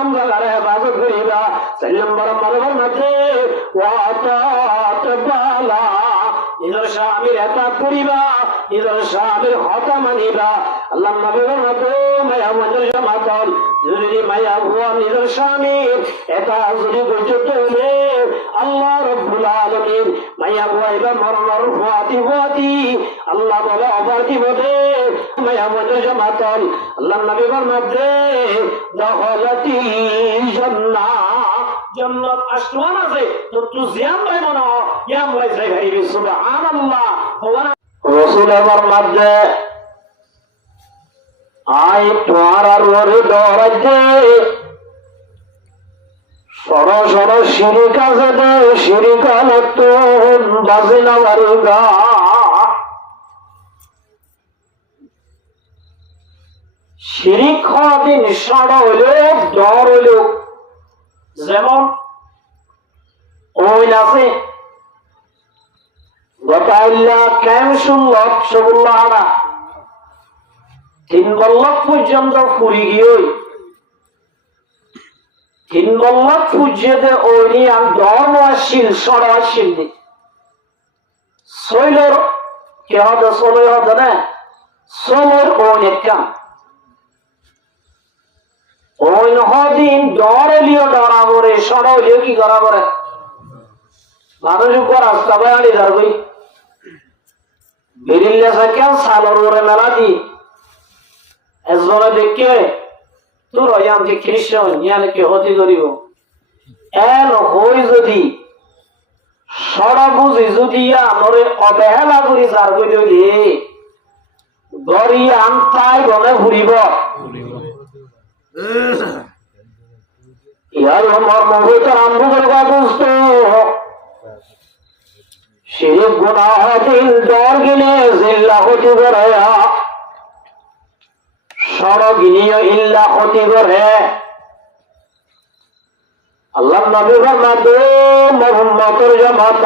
আমরা কারে হেফাজত করিবা 4 নম্বর মানবের মধ্যে ওয়াতাত বালা নিজের স্বামীর এতাত করিবা নিজের স্বামীর কথা মানিবা আল্লাহ নবীর মধ্যে মায়া মন্দির সমাতল যদি মায়া ভুয়া নিজের স্বামীর এতাত যদি পর্যন্ত হলে আল্লাহ রব্বুল আলামিন মায়া ভুয়াইবা মরণর ফুয়াতি আল্লাহ বলে অবাতি বলে মায়া মন্দির সমাতল আল্লাহ নবীর মধ্যে দখলতি জান্নাত আসমান আছে তো তুই জিয়াম ভাই মনো ইয়াম ভাই যাই ভাই সুবহানাল্লাহ রাসূলের মধ্যে আই তোমার আর ওরে দরাজে সরসর শিরিক আছে দে শিরিক নতুন বাজিনা বারুগা শিরিক হওয়াতে নিঃস্বাদ হইল ডর হইল যেমন ওই আছে গতাইল্লা কেন শুনল সবুল্লাহ আনা 3 বল্লভ পর্যন্ত ফুরি গিয়ে 3 বল্লভ পূজ্যতে ওই আর ধর্ম আসিল সর আসিল শৈলর কে হতে ষোলোই হতে না ষোলোর অনেক কাম ওই দিন ডরলিও ডরা পরে সরলিও কি করা পরে মানুষ উপর রাস্তা বাড়ি যাবই বেরিল্লা কেন সালর ওরে মেলা দি একজনে দেখে তোর অজান্তি খ্রিস্টান ইয়ানে কে হতি করিব এন হই যদি সরা বুঝি যদি আমরে অবহেলা করি যার কইলে গড়ি আনতাই গনে ঘুরিব ইয়ার আমার মহিত আরম্ভ করবা দোস্ত শিরিক গুনাহ দিল ডর গিলে জিল্লা হতি করে সরগিনিয় ইল্লা হতি করে আল্লাহ নবী ফরমাতে মুহাম্মদের জামাত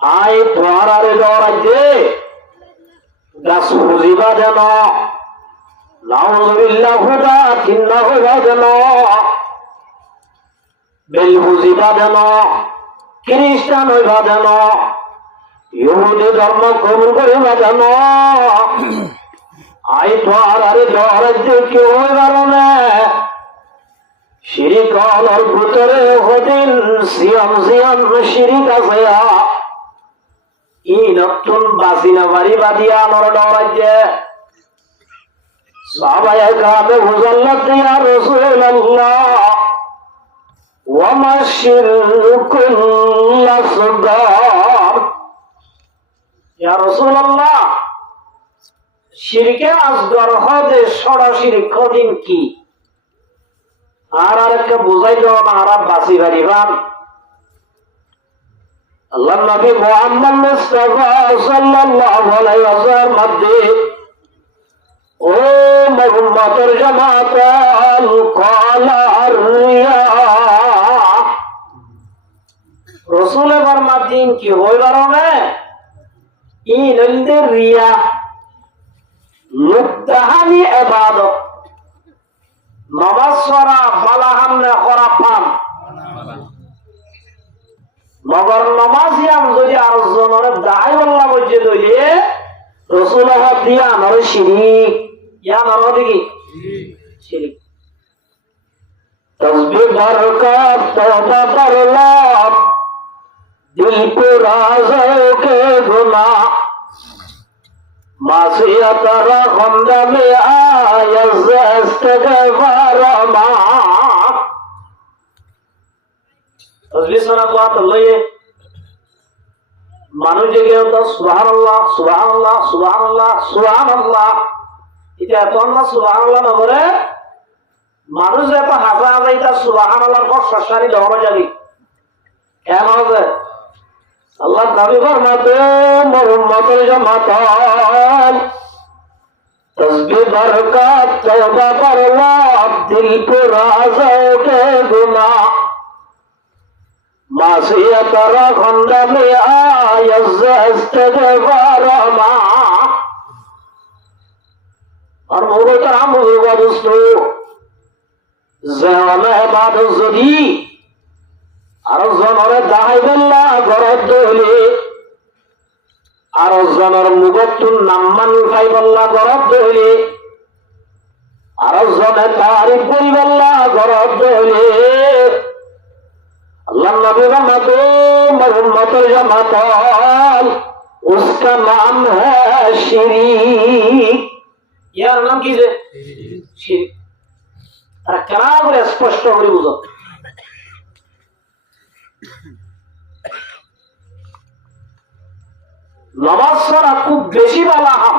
আই তোমার আরে দরাজে গাছ বুঝিবা যেন নাউযুবিল্লাহ হুদা কিন্না হইবা যেন বেল বুঝিবা যেন খ্রিস্টান হইবা যেন ইহুদি ধর্ম কবুল করিবা যেন আই তোমার আরে দরাজে কেউ হইবার না শিরিক অলর ভিতরে হদিন সিয়াম শিরিক আছে ই নতুন বাসিনা বাড়ি বাদিয়া আমার ডরাইছে সাহাবায়ে কামে হুজাল্লাত ইয়া রাসূলুল্লাহ ওয়া মা শিরকুল আসগার ইয়া রাসূলুল্লাহ শিরকে আসগর হদে সরা শিরিক কদিন কি আর আরেকটা বুঝাই দেওয়া না আর বাসি বাড়িবান আল্লাহ নবী মুহাম্মদ মুস্তাফা সাল্লাল্লাহু আলাইহি ওয়াসাল্লাম মধ্যে ও মুহাম্মদের জামাত আল কালা রিয়া রাসূলের ফরমাতেন কি হইবার না ই নন্দের রিয়া মুক্তাহানি ইবাদত নামাজ পড়া বালা হামনে করা পান মগর নামাজিয়াম যদি আর জনরে দাই বল্লা বজে দইলে রাসূল হক দিয়া আমার শিরিক ইয়া নাম দেখি শিরিক তসবিহ বরকত তওবা করলাম দিল পুরা কে গুনাহ মাসিয়াত রকম দামে আয়াজ ইস্তিগফার মা তসবিহ শোনা বাত লয়ে মানুষ জেগে তো সুবহানাল্লাহ সুবহানাল্লাহ সুবহানাল্লাহ সুবহানাল্লাহ এটা তো না সুবহানাল্লাহ না বলে মানুষ এত হাসা যাইতা সুবহানাল্লাহ কর সসারি দহর যাবি কেন হবে আল্লাহ নবী ফরমাতে মুহাম্মদের জামাত তসবিহ বরকত তওবা করলাম দিল পুরা কে গুনাহ মাসিয়াত রাখম দামে আয়াজ ইস্তিগফার মা আর মোরে তো আমুর দোস্ত যে ইবাদত যদি আর জনরে দাহাই বললা গরত দইলে আর জনর মুগতুন নাম্মান উঠাই বললা গরত দইলে আর জনে তারিফ করি বললা গরত দইলে আল্লাহ নবী রহমত উম্মতের জামাত उसका नाम है शिरीक यार नाम की जे शिरीक আর কেনা করে স্পষ্ট করে বুঝো নামাজ ছাড়া খুব বেশি বালা হাম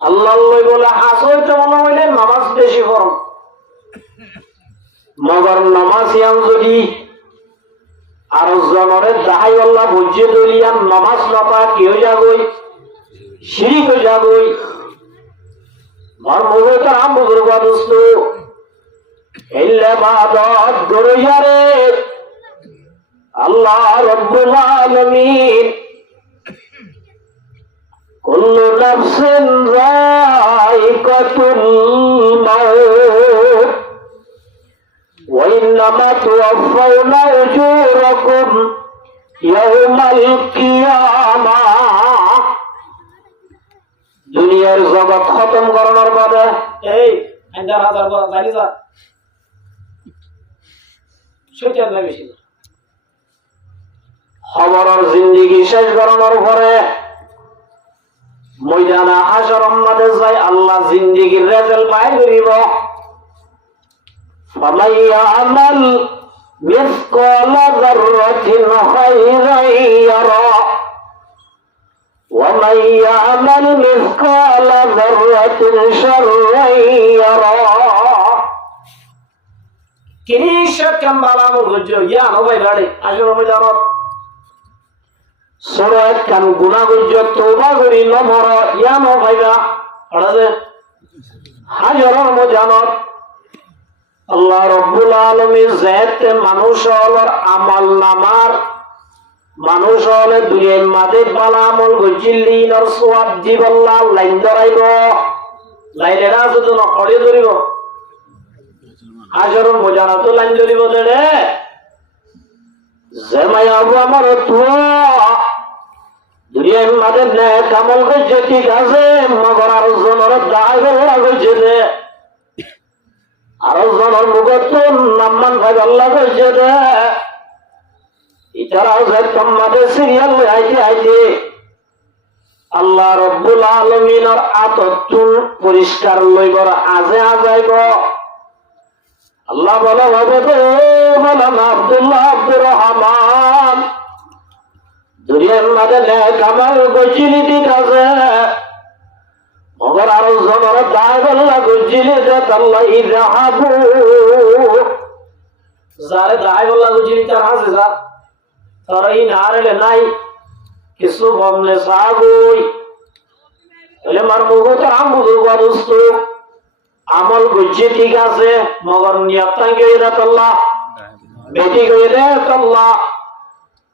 আল্লাহ বলে হাস হইতে মনে হইলে নামাজ বেশি পড়ো মগর নামাজ ইয়াম যদি আর জনরে দাহাই আল্লাহ বুঝে দলিয়াম নামাজ নপা কি হয়ে যাবই শিরিক হয়ে যাবই মর্মে তার আম বুজুর্গ দোস্ত ইবাদত গরিয়ারে আল্লাহ রব্বুল আলামিন কুল্লু নাফসিন যায়িকাতুল মাউত ওয়া ইন্নামা তুওয়াফাউনা উজুরাকুম ইয়াওমাল কিয়ামাহ দুনিয়ার জগৎ খতম করানোর বাদে এই আন্দার হাজার বড় জানি যা সেটা না বেশি খবরের জিন্দেগি শেষ করানোর পরে ময়দানে হাশরের মধ্যে যাই আল্লাহ জিন্দেগির রেজাল্ট বাইর করিব ফামান ইয়ামাল মিসকালা যাররাতিন খায়রান ইয়ারা ومن يعمل مثقال ذرة شرا يرى كنيشة كم بلام الرجل يا نوبي غادي أجر مجرد سورة كم غنا الرجل توبة غري نمر يا نوبي غادي أجر مجرد الله رب العالمين زيت মানুষ হলো আমল নামার মানুষ হলে দুনিয়ার মাঝে বালা আমল গজিল্লিন আর সওয়াব দিবল্লাহ লাইন ধরাইব লাইলেরা শুধু নকড়ে ধরিব আজরুল মোজানা তো লাইন ধরিব দেড়ে জমায়া আবু আমার তুয়া দুনিয়ার মাঝে নেক আমল গজে ঠিক আছে মগর আর জনর দায় বলা গজে রে আর জনর মুগত নাম্মান ভাই আল্লাহ গজে রে এছাড়াও যে তোমাদের সিরিয়াল আইতে আইতে আল্লাহ রব্বুল আলামিনের আততুন পরিষ্কার লইবর আজে আজাইব আল্লাহ বলা হবে বলেন আব্দুল্লাহ আব্দুর রহমান দুনিয়ার মাঝে নেক আমল গজিলি ঠিক আছে মগর আরো জনর দায় বল্লা গজিলি যে আল্লাহ ইজাহাবু যারে দায় বল্লা গজিলি তার আছে যা তারাই নারলে নাই কিছু বমলে সাগুই এলে মার মুগত আমুদুর দোস্ত আমল গজে ঠিক আছে মগর নিয়তটা গইরা আল্লাহ বেটি গইরা আল্লাহ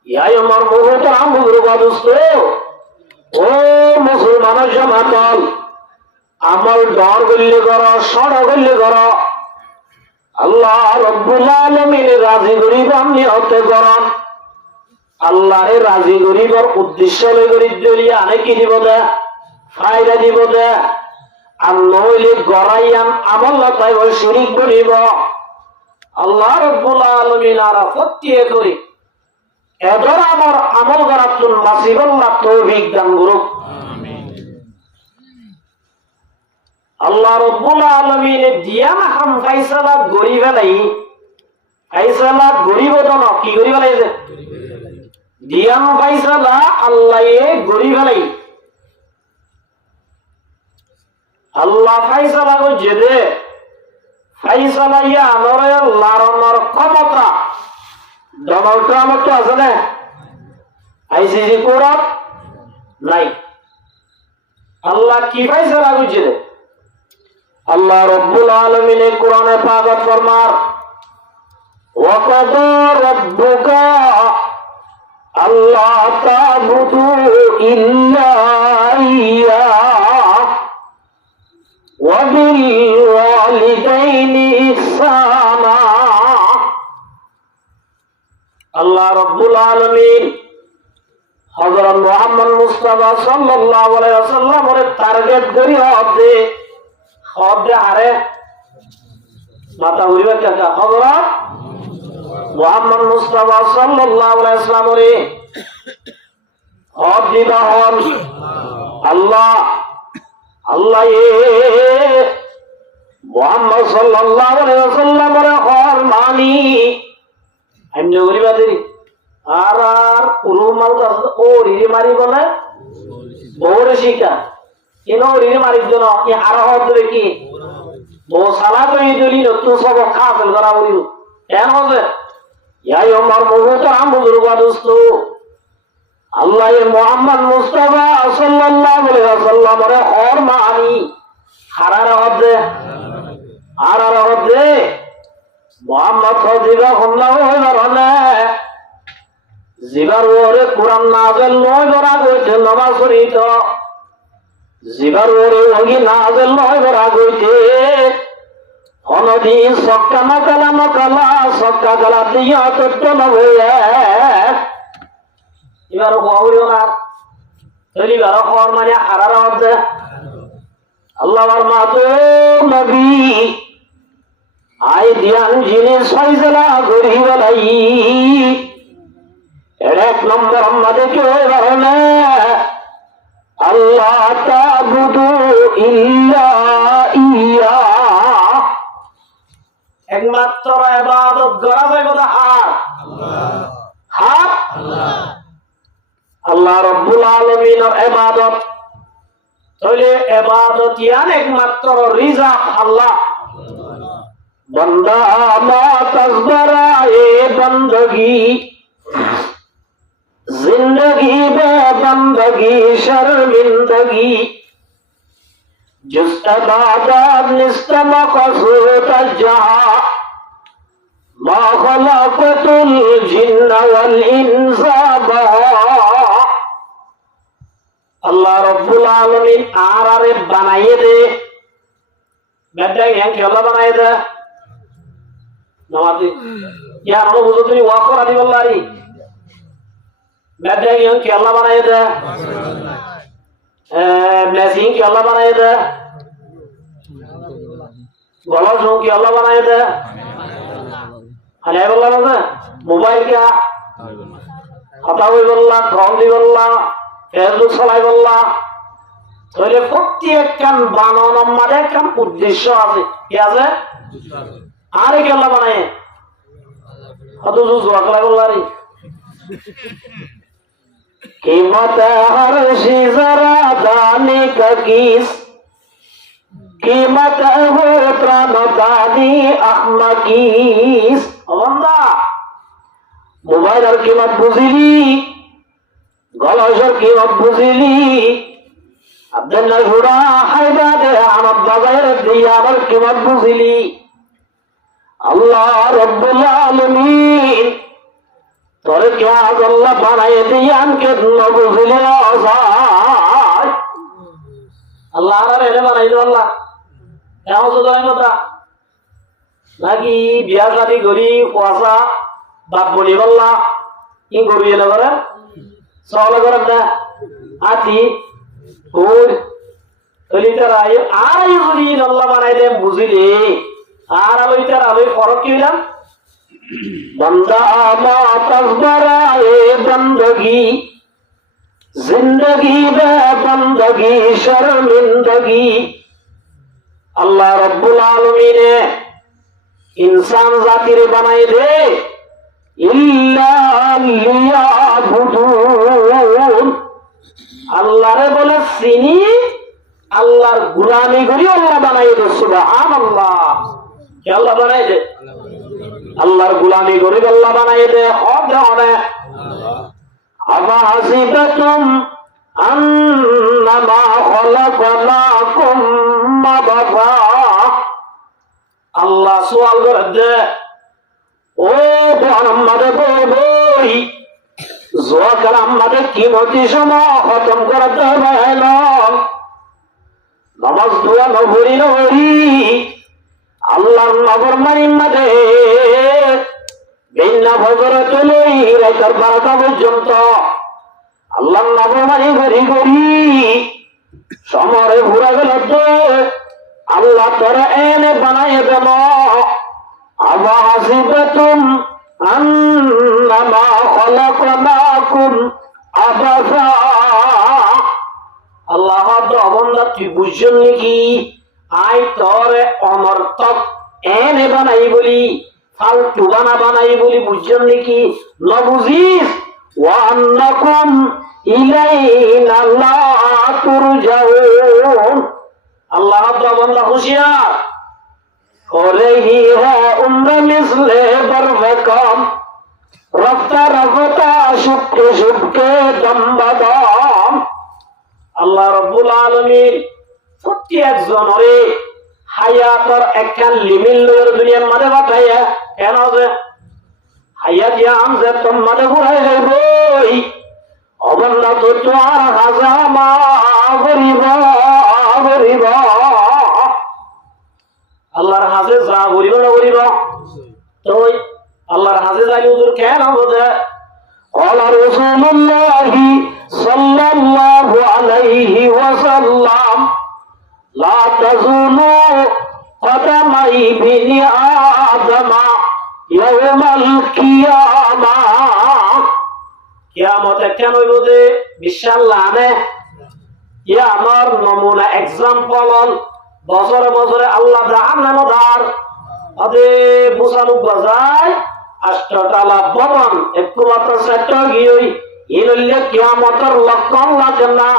ইয়াই মার মুগত আমুদুর দোস্ত ও মুসলমানের জামাতল আমল ডর গল্লে করো সড় গল্লে করো আল্লাহ রব্বুল আলামিন রাজি করিব আমি হতে করন আল্লাহরে রাজি করিবার উদ্দেশ্য লই করি দলিয়া আনে কি দিব দে ফায়দা দিব দে আর নইলে গরাইয়াম আমল তাই ওই শিরিক বলিব আল্লাহ রাব্বুল আলামিন আর ফতিয়ে করি এদর আমার আমল করাতুন মাসিবাল্লাহ তৌফিক দান করুক আমিন আল্লাহ রাব্বুল আলামিন দিয়ান হাম ফাইসালা গরিব নাই ফাইসালা গরিব দন কি গরিব লাইছে দিয়ান ফাইসালা আল্লাহ গরিব নাই আল্লাহ ফাইসালা গো জেদে ফাইসালা ইয়া নরে লারনর ক্ষমতা ডোনাল্ড ট্রাম্প তো আছে না আইসিসি কোরআন নাই আল্লাহ কি ফাইসালা গো জেদে আল্লাহ রব্বুল আলামিন কোরআনে পাক ফরমার ওয়া কাদা রাব্বুকা আল্লাহ তা'বুদু ইল্লা ইয়্যাহু ওয়া বিল ওয়ালিদাইনি আল্লাহ রাব্বুল আলামিন হযরত মুহাম্মদ মুস্তাফা সাল্লাল্লাহু আলাইহি ওয়াসাল্লামের টার্গেট করি হদে আরে মাথা উড়িবে কাকা হযরত মুহাম্মদ মুস্তাফা সাল্লাল্লাহু আলাইহি ওয়াসাল্লামের হদ দিবা হল আল্লাহ আল্লাহ মুহাম্মদ সাল্লাল্লাহু আলাইহি ওয়াসাল্লামের হর মানি এমনি উড়িবা দেরি আর রুমাল ওরিরে মারিব না বউরে শিকা কেন ওরিরে মারিব না ই আর হদরে কি বউ সালা তো ইদলি নতুন সব খাফল করা উড়িব কেন হবে ইয়াই ওমর মুহূর্ত আমুজুরগা দোস্ত আল্লাহ মুহাম্মদ মুস্তাফা সাল্লাল্লাহু আলাইহি ওয়াসাল্লামের হর মানি হারার হদে আর হদে মুহাম্মদ খদিজা হল্লাহু হলে জিবার ওরে কুরআন নাযিল নয় করা হইছে নামাজ পড়িত জিবার ওরে ওগি নাযিল নয় করা হইছে অনদি সক্কানা কালা সক্কা গলা দিয়া তত্ত্ব নবয়ে এবার কওরিও না তলি গার খর মানে হারার হদে আল্লাহর মাতো নবী আই দিয়ান জিনিস ফয়সালা করিব লাই এক নম্বর আমাদের কেউ বলে আল্লাহ তাবুদু ইল্লা ইয়া একমাত্র ইবাদত করা যায় কথা হাত আল্লাহ রাব্বুল আলামিনের ইবাদত তাহলে ইবাদত ইয়ান একমাত্র রিজাক আল্লাহ बंदा मा तस्बराए बंदगी जिंदगी बे बंदगी शर्मिंदगी जिस इबादत निस्त मक़सूद जहां मा खलक़तुल जिन्न वल इंसा अल्लाह रब्बुल आलमीन आरे बनाए दे बेटा यहाँ क्यों बनाए दे नमाज़ी क्या हम लोग बुजुर्ग वाक़र आदि वल्लाही बैठे हैं कि अल्लाह बनाए थे ब्लेसिंग कि अल्लाह बनाए थे गलत हो कि अल्लाह बनाए थे अल्लाह वल्लाह ना मोबाइल क्या हतावे वल्लाह ट्रॉली वल्लाह फेसबुक सलाई वल्लाह तो ये कुत्ती एक कन बानों नम्मदे कन उद्देश्य आसे क्या से आरे क्या अल्लाह बनाए हतो जो ज़वाकला वल्लाही कीमत हर शीज़रा दाने का किस कीमत हो त्राण दानी अहमकीस अवंदा मोबाइल और कीमत बुझिली गलाशर कीमत बुझिली अब्दुल्ला जुड़ा हैदा दे आमद बगैर दिया और कीमत बुझिली अल्लाह रब्बुल आलमीन तोरे क्या अल्लाह बनाए दियान के नबुजुले आज़ाद अल्लाह रे ने बनाई दो अल्लाह क्या हो तो बता नाकी बिया शादी गरी कुआसा बाप बोली वल्ला इन गरी ये लगा सवाल करब ना आती और तलीकर आये जुरी अल्लाह बनाए दे बुझिले आलोइतर आलोई फरक की ना बंदा मा तस्बराए बंदगी जिंदगी बे बंदगी शर्मिंदगी अल्लाह रब्बुल आलमीन ने इंसान जातिर बनाए दे इल्ला लियाबुदून अल्लाह रे बोले सिनी अल्लाहर गुलामी करी अल्लाह बनाए दे सुबहानअल्लाह क्या अल्लाह बनाए दे अल्लाहर गुलामी करी अल्लाह बनाए दे और जाने अमा हसीबतुम अन्नमा खलक़नाकुम मबगा अल्लाह सवाल कर दे ओ मोहम्मद बोई जो कलामत कीमती शमा खत्म कर दे बहनों नमाज दुआ नभरी नभरी अल्लाह नफरमानी मदे ভিন্ন ফজরতে লই রাইতের 12টা পর্যন্ত আল্লাহর নাফরমানি করি করি সমরে ঘুরা গেল তো আল্লাহ তোরে এনে বানাইয়ে দেব আবাসিবাতুম আন্নামা খলাকনাকুম আবাসা। আল্লাহ বান্দা তুই বুঝছেন নাকি আই তোরে অনর্থক এনে বানাই বলি ফালতু বানাই বলি বুঝছেন নাকি না বুঝিস ওয়ান্নাকুম ইলাইনা লা তুরজাউন। আল্লাহ বান্দা হুঁশিয়ার ওরেহি হ্যাঁ উমরা মিসলে বরফকম রফতা রফতা শুক্কে শুক্কে দম্বাদম। আল্লাহ রাব্বুল আলামিন প্রতি একজনরে হায়াতর একটা লিমিট লয়ের দুনিয়ার মাঝে পাঠাইয়া কেন যে হায়াত ইয়াম যে তোমার ঘুরাই যাইবই অবন্ধা তো তোমার হাজামা গরিব গরিব আল্লাহর হাজে যা গরিব না গরিব তো আল্লাহর হাজে যাই হুজুর কেন বোঝে قال رسول الله صلى الله عليه وسلم لا تزول قدم ابن آدم يوم القيامة। কিয়ামতে কেন হইবদে বিশাল লানে ইয়া আমার নমুনা এক্সাম্পল বছরে বছরে আল্লাহ জাহান্নামে দার আদে বুসালু বাজায় আষ্টটালা ভবন একটু মাত্র সেটা গিয়ে ইনলে কিয়ামতের লক্ষণ লাগে না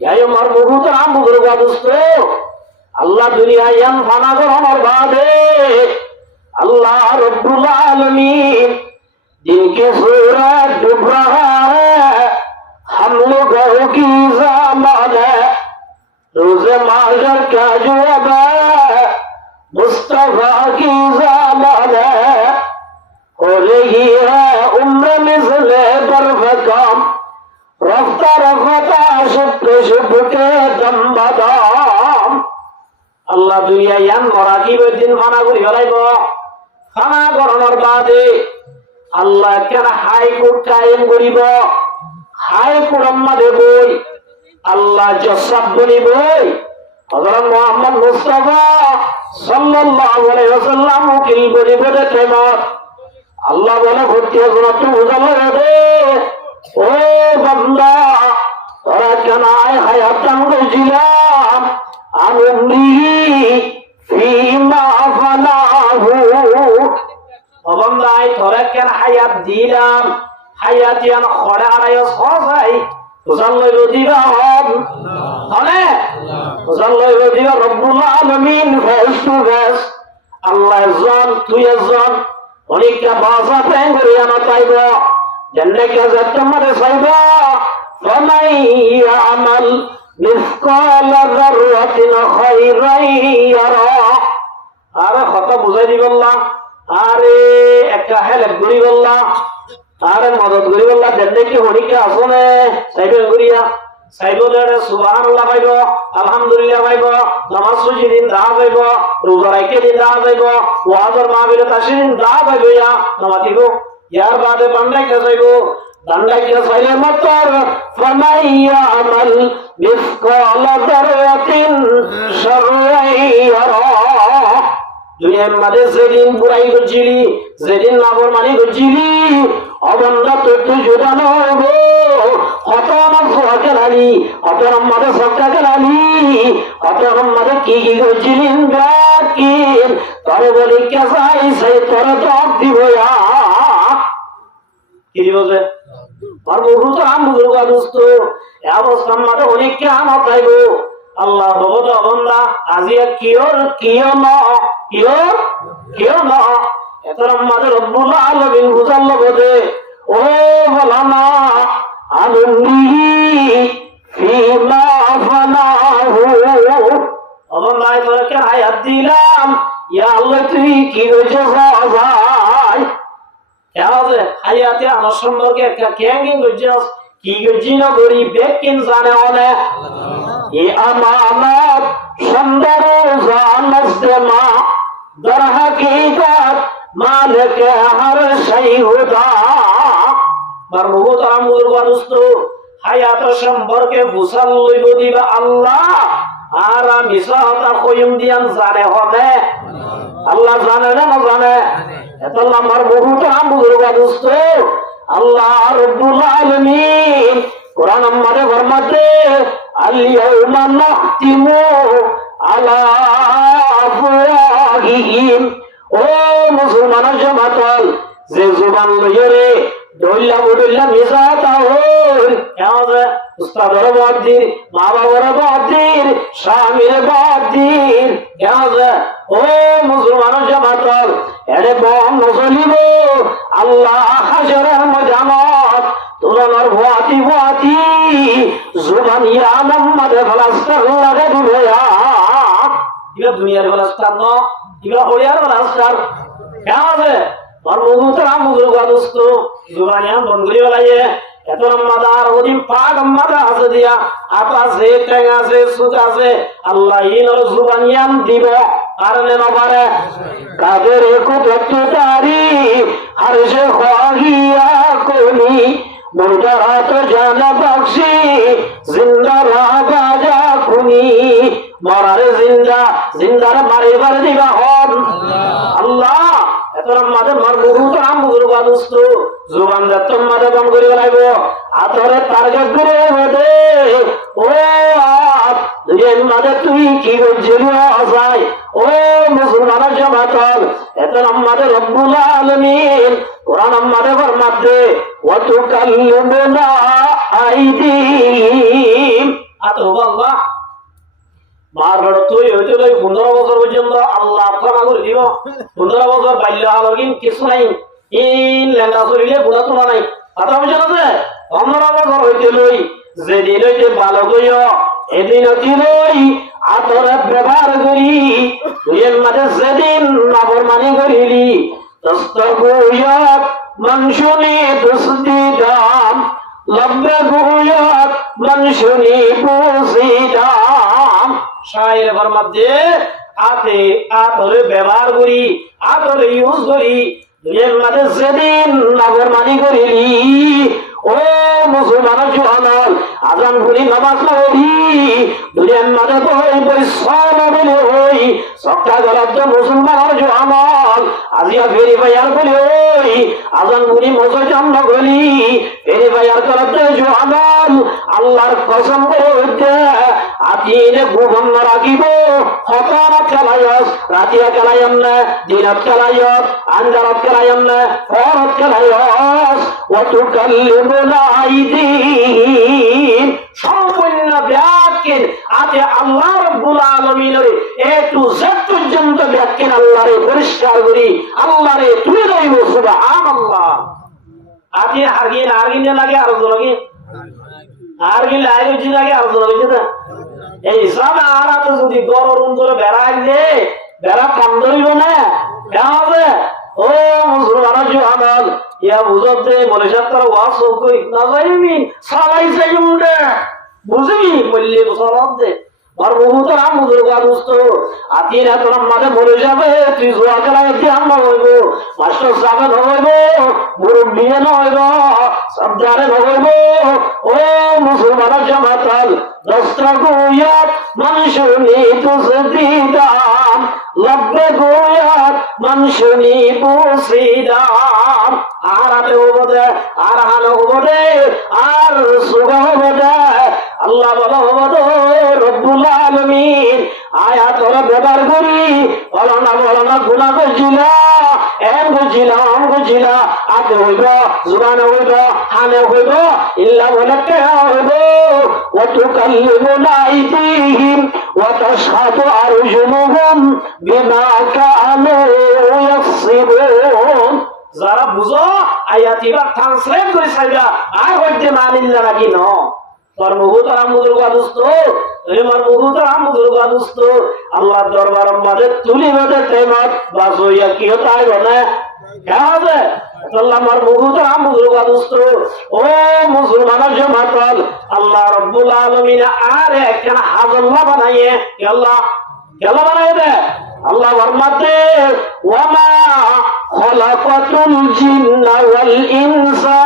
এই আমার বহুত রাম বুজুর্গ দোস্ত আল্লাহ দুনিয়া ইয়ান ফানা গ্রহণের বাদে আল্লাহ রব্বুল আলামিন जिनके सूरज डूब रहा है हम लोगों की ज़मान है रोज़े माशर का जो अब है मुस्तफा की ज़मान है हो रही है उम्र मिसले बर्फ कम रफ्ता रफ्ता शुभ शुभ के दम बदाम। अल्लाह दुनिया यान मराकी दिन खाना करी फैलाइब खाना कराনোর বাদে আল্লাহ কেন হাইকোর্ট কায়েম করিব হাইকোর্ট আম্মা দেবই আল্লাহ জসাব বলিবই হযরত মুহাম্মদ মুস্তাফা সাল্লাল্লাহু আলাইহি ওয়াসাল্লাম উকিল বলিব তেমন আল্লাহ বলে ভর্তি হযরত বুঝালো রে ও বান্দা তোরা কেন হায়াতান গজিলাম আমি ফিমা ফানাহু বান্দাই তোরা কেন হায়াত দিলাম হায়াত ইয়ান খড়া আড়াইও সজাই বুঝাল লইব দিবা হন হলে বুঝাল লইব দিবা রব্বুল আলামিন ফেস টু ফেস আল্লাহ একজন তুই একজন অনেকটা বাসা প্রেম করে আনা চাইব জেন্নাকে যেতে মারে চাইব ফামাই আমাল মিসকাল যাররাতিন খায়রান ইয়ারা। আরে কথা বুঝাই দিবল্লাহ আরে একটা হেল্প করি বললা আরে মদত করি বললা দেখতে কি হরিকে আসনে সাইবেন করিয়া সাইব দেড়ে সুবহানাল্লাহ পাইব আলহামদুলিল্লাহ পাইব নামাজ সুজি দিন দা পাইব রোজা রাখে দিন দা পাইব ওয়াজর মাহফিলে তাসি দিন দা পাইব ইয়া নামাতিব ইয়ার বাদে বান্দাই কে যাইব বান্দাই কে চাইলে মাত্র ফামাইয়া আমাল মিসকাল যাররাতিন শাররান ইয়ারা। দুনিয়ার মাঝে যেদিন বুড়াই করছিলি যেদিন নাবর মানি করছিলি অবন্ধা তথ্য জোটানো হইব কত আমার সোয়া কেনালি কত আমাদের সবটা কেনালি কত আমাদের কি কি করছিলেন তরে বলি কেসাই সেই তরে জব দিব কি দিব যে আর বহু তো আম বুঝুক দোস্ত অবস্থার মাঝে অনেককে আমার চাইব আল্লাহ ভগত বন্দা আজি কিয়র কিয় ন কিয়র কিয় ন এতর মাঝে রব্বুল আলামিন বুঝাল বদে ও বলানা আনন্দি ফিমা ফানাহু অবন্দাই তোরে কে হায়াত দিলাম ইয়া আল্লাহ তুই কি হইছে ভাই কেন যে হায়াতে আমার সম্পর্কে একটা ক্যাঙ্গিং করছিস কি করছিস গরিব বেকিন জানে অনেক ये अमानत सुंदर जानस्ते माँ दर हकीकत মালিক হর শাই হুদা মার বহুত আমুর বাদুস্ত হায়াত সম্পর্কে বুঝাল লইব দিবা আল্লাহ আর আমি সাহতা কইম দিয়ান জানে হবে আল্লাহ জানে না জানে এতলা আমার বহুত আমুর বাদুস্ত আল্লাহ রব্বুল আলামিন কোরআন আমাদের ফরমাতে আল-ইয়াউমা নাখতিমু আলা আফওয়াহিহিম ও মুসলমানের জামাতল যে জবান লইরে দইলা বড়িলা মিজাতা হই কেমন উস্তাদর বাদির মা বাবার বাদির স্বামীর বাদির কেমন ও মুসলমানের জামাতল এরে বম নজলিব আল্লাহ হাজারের মজামত তুলনার ভুয়াতি ভুয়াতি জুবান ইয়া মোহাম্মদ ফলাস্তার লাগে দিবে ইবা দুনিয়ার ফলাস্তার ন ইবা হরিয়ার ফলাস্তার কেমন আর মুগুতর আমুগুলো গাদুস্ত জুবানিয়া বন্ধুরি বলাইয়ে এত মাদার ওদিন পাক মাদা আছে দিয়া আপা আছে ট্যাং আছে সুখ আছে আল্লাহ ইনর জুবানিয়াম দিব কারণে না পারে কাদের কুতত তারি হরশে খাহিয়া কোনি মুরদারাত জানা বখশি জিন্দা রাবা যা কুনি মরারে জিন্দা জিন্দার মারিবার দিবা হন আল্লাহ এতরা মাদে মার বহুত আমগুলো বাদুস্ত জুবান দত্ত মাদে বন করি লাইব আতরে টার্গেট করে দে ও আপ দুনিয়ার মাদে তুই কি বলছিস আসাই ও মুসলমানের জামাতল এতরা মাদে রব্বুল আলামিন কোরআন মাদে ফরমাতে ওয়া তুকাল্লিমুনা আইদিহিম আতওয়াল্লাহ মারবড় তুই হইতে লই 15 বছর পর্যন্ত আল্লাহ ক্ষমা করে দিব 15 বছর বাল্য আলোকিন কিছু নাই ইন লেন্দা শরীরে গুণা তোলা নাই কথা বুঝেন আছে 15 বছর হইতে লই যেদিন হইতে ভালো কইও এদিন হইতে লই আতরে ব্যবহার করি দুইয়ের মাঝে যেদিন নাফরমানি করিলি দস্তর গুয়াত মনশুনি দুসদি দাম লব্বে গুয়াত মনশুনি পুসিদাম শায়ের ফরমাতে আতে আতরে ব্যবহার করি আতরে ইউজ করি দুনিয়ার মাঝে যেদিন নাফরমানি করিলি ও মুসলমানের জওয়ান আজান করি নামাজ পড়ি দুনিয়ার মাঝে তো হই পরিশ্রম বলে হই সক্কা গলাত মুসলমানের জওয়ান আজিয়া ফেরি ভাইয়ার বলে হই আজান করি মুসলমান নগলি ফেরি ভাইয়ার গলাত জওয়ান আল্লাহর কসম করে আদিনে গোপন রাখিব হতার খেলায়স রাতিয়া খেলায়ম না দিনত খেলায়স আন্দারত খেলায়ম না ফরত খেলায়স ওয়াতুকাল্লিমুনা আইদিহিম সম্পূর্ণ ব্যাখ্যান আতে আল্লাহ রাব্বুল আলামিনের এ টু জেড পর্যন্ত ব্যাখ্যান আল্লাহরে পরিষ্কার করি আল্লাহরে তুই রইব সুবহানাল্লাহ আতে আরগিন লাগে আর লাগে আরগিন লাগে আর লাগে এই সব আরাতে যদি গরম ধরে বেড়া আইলে বেড়া কম ধরিব না কেমন ও মুসলমানের জওয়ান ইয়া বুঝতে মনে সাতরা ওয়াজ কই না যাইমি সবাই যাইমুন্ডে বুঝবি বললে সরব দে আর বহুত আমুদুর গাদুস্ত আতিরা তোর মাঝে মরে যাবে তুই জোয়া খেলায় ধ্যান না হইব মাস্টার সাহেব হইব মুরব্বী না হইব সবদারে হইব ও মুসলমানের জামাতাল দস্তা গুয়াত মানুষনি তুসদিদাম লব্বে গুয়াত মানুষনি পুসিদাম আর আতে হবদে আর হানো হবদে আর সুগা হবদে আল্লাহ বলা হবদে রব্বুল আলামিন আয়াত ওরা ব্যবহার করি বলনা গুণা করছিলা এম করছিলা আতে হইব জুবানে হইব হানে হইব ইল্লা বলে কে হইব ওয়াতুকাল্লিমুনা আইদিহিম ওয়া তাশহাদু আরজুলুহুম বিমা কানু ইয়াকসিবুন যারা বুঝো আয়াত এবার ট্রান্সলেট করে সাইবা আর হইতে মানিল্লা নাকি ন তোর মুহুতর আমুদুর গাদুস্ত এমার মুহুতর আমুদুর গাদুস্ত আল্লাহর দরবারের মাঝে তুলি বেঁধে তেমত বাসইয়া কি তাই বলে কেমন আল্লাহ আমার মুহুতর আমুদুর গাদুস্ত ও মুসলমানের জামাতাল আল্লাহ রাব্বুল আলামিন আর একখানা হাজল্লা বানাইয়ে আল্লাহ বানাই দে আল্লাহ ফরমাতে ওয়ামা খলাকাতুল জিন্না ওয়াল ইনসা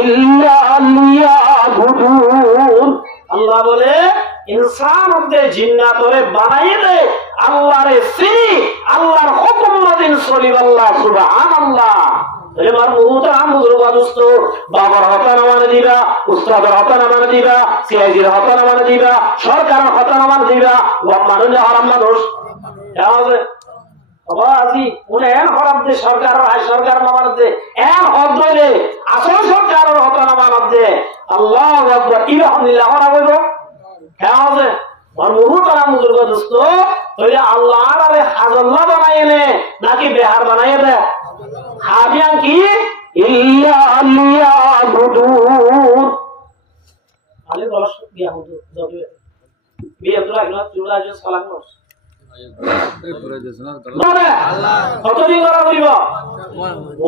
ইল্লা লিয়াবুদুন। আল্লাহ বলে ইনসান হতে জিন্নাতরে বানাইয়ে দে আল্লাহরে চিনি আল্লাহর হুকুম মাদিন চলিব। আল্লাহ সুবহানাল্লাহ। এবার মুহুত আমুদুর বাদুস্ত বাবার হতানা মানে দিবা, উস্তাদের হতানা মানে দিবা, সিআইজির হতানা মানে দিবা, সরকারের হতানা মানে দিবা। মানুষ হারাম মানুষ আজি উনি এন হরাম দে সরকারের আয় সরকার নামার দে এন হদ দইলে আসল সরকারের হতানা মানব দে। আল্লাহু আকবার। ইলহামদুলিল্লাহ হরা বলব কেন আছে আর মুহুত আমুদুর বাদুস্ত তাহলে আল্লাহর আরে হাজাল্লাহ বানাইয়ে নে নাকি বেহার বানাইয়ে দে? হাবিয়ান কি ইল্লা লিয়াবুদুন। আলে বলস বিয়া হতো যবে বিয়া তো লাগলো চুলা যে সালাম করছ আল্লাহ কতদিন করা বলিব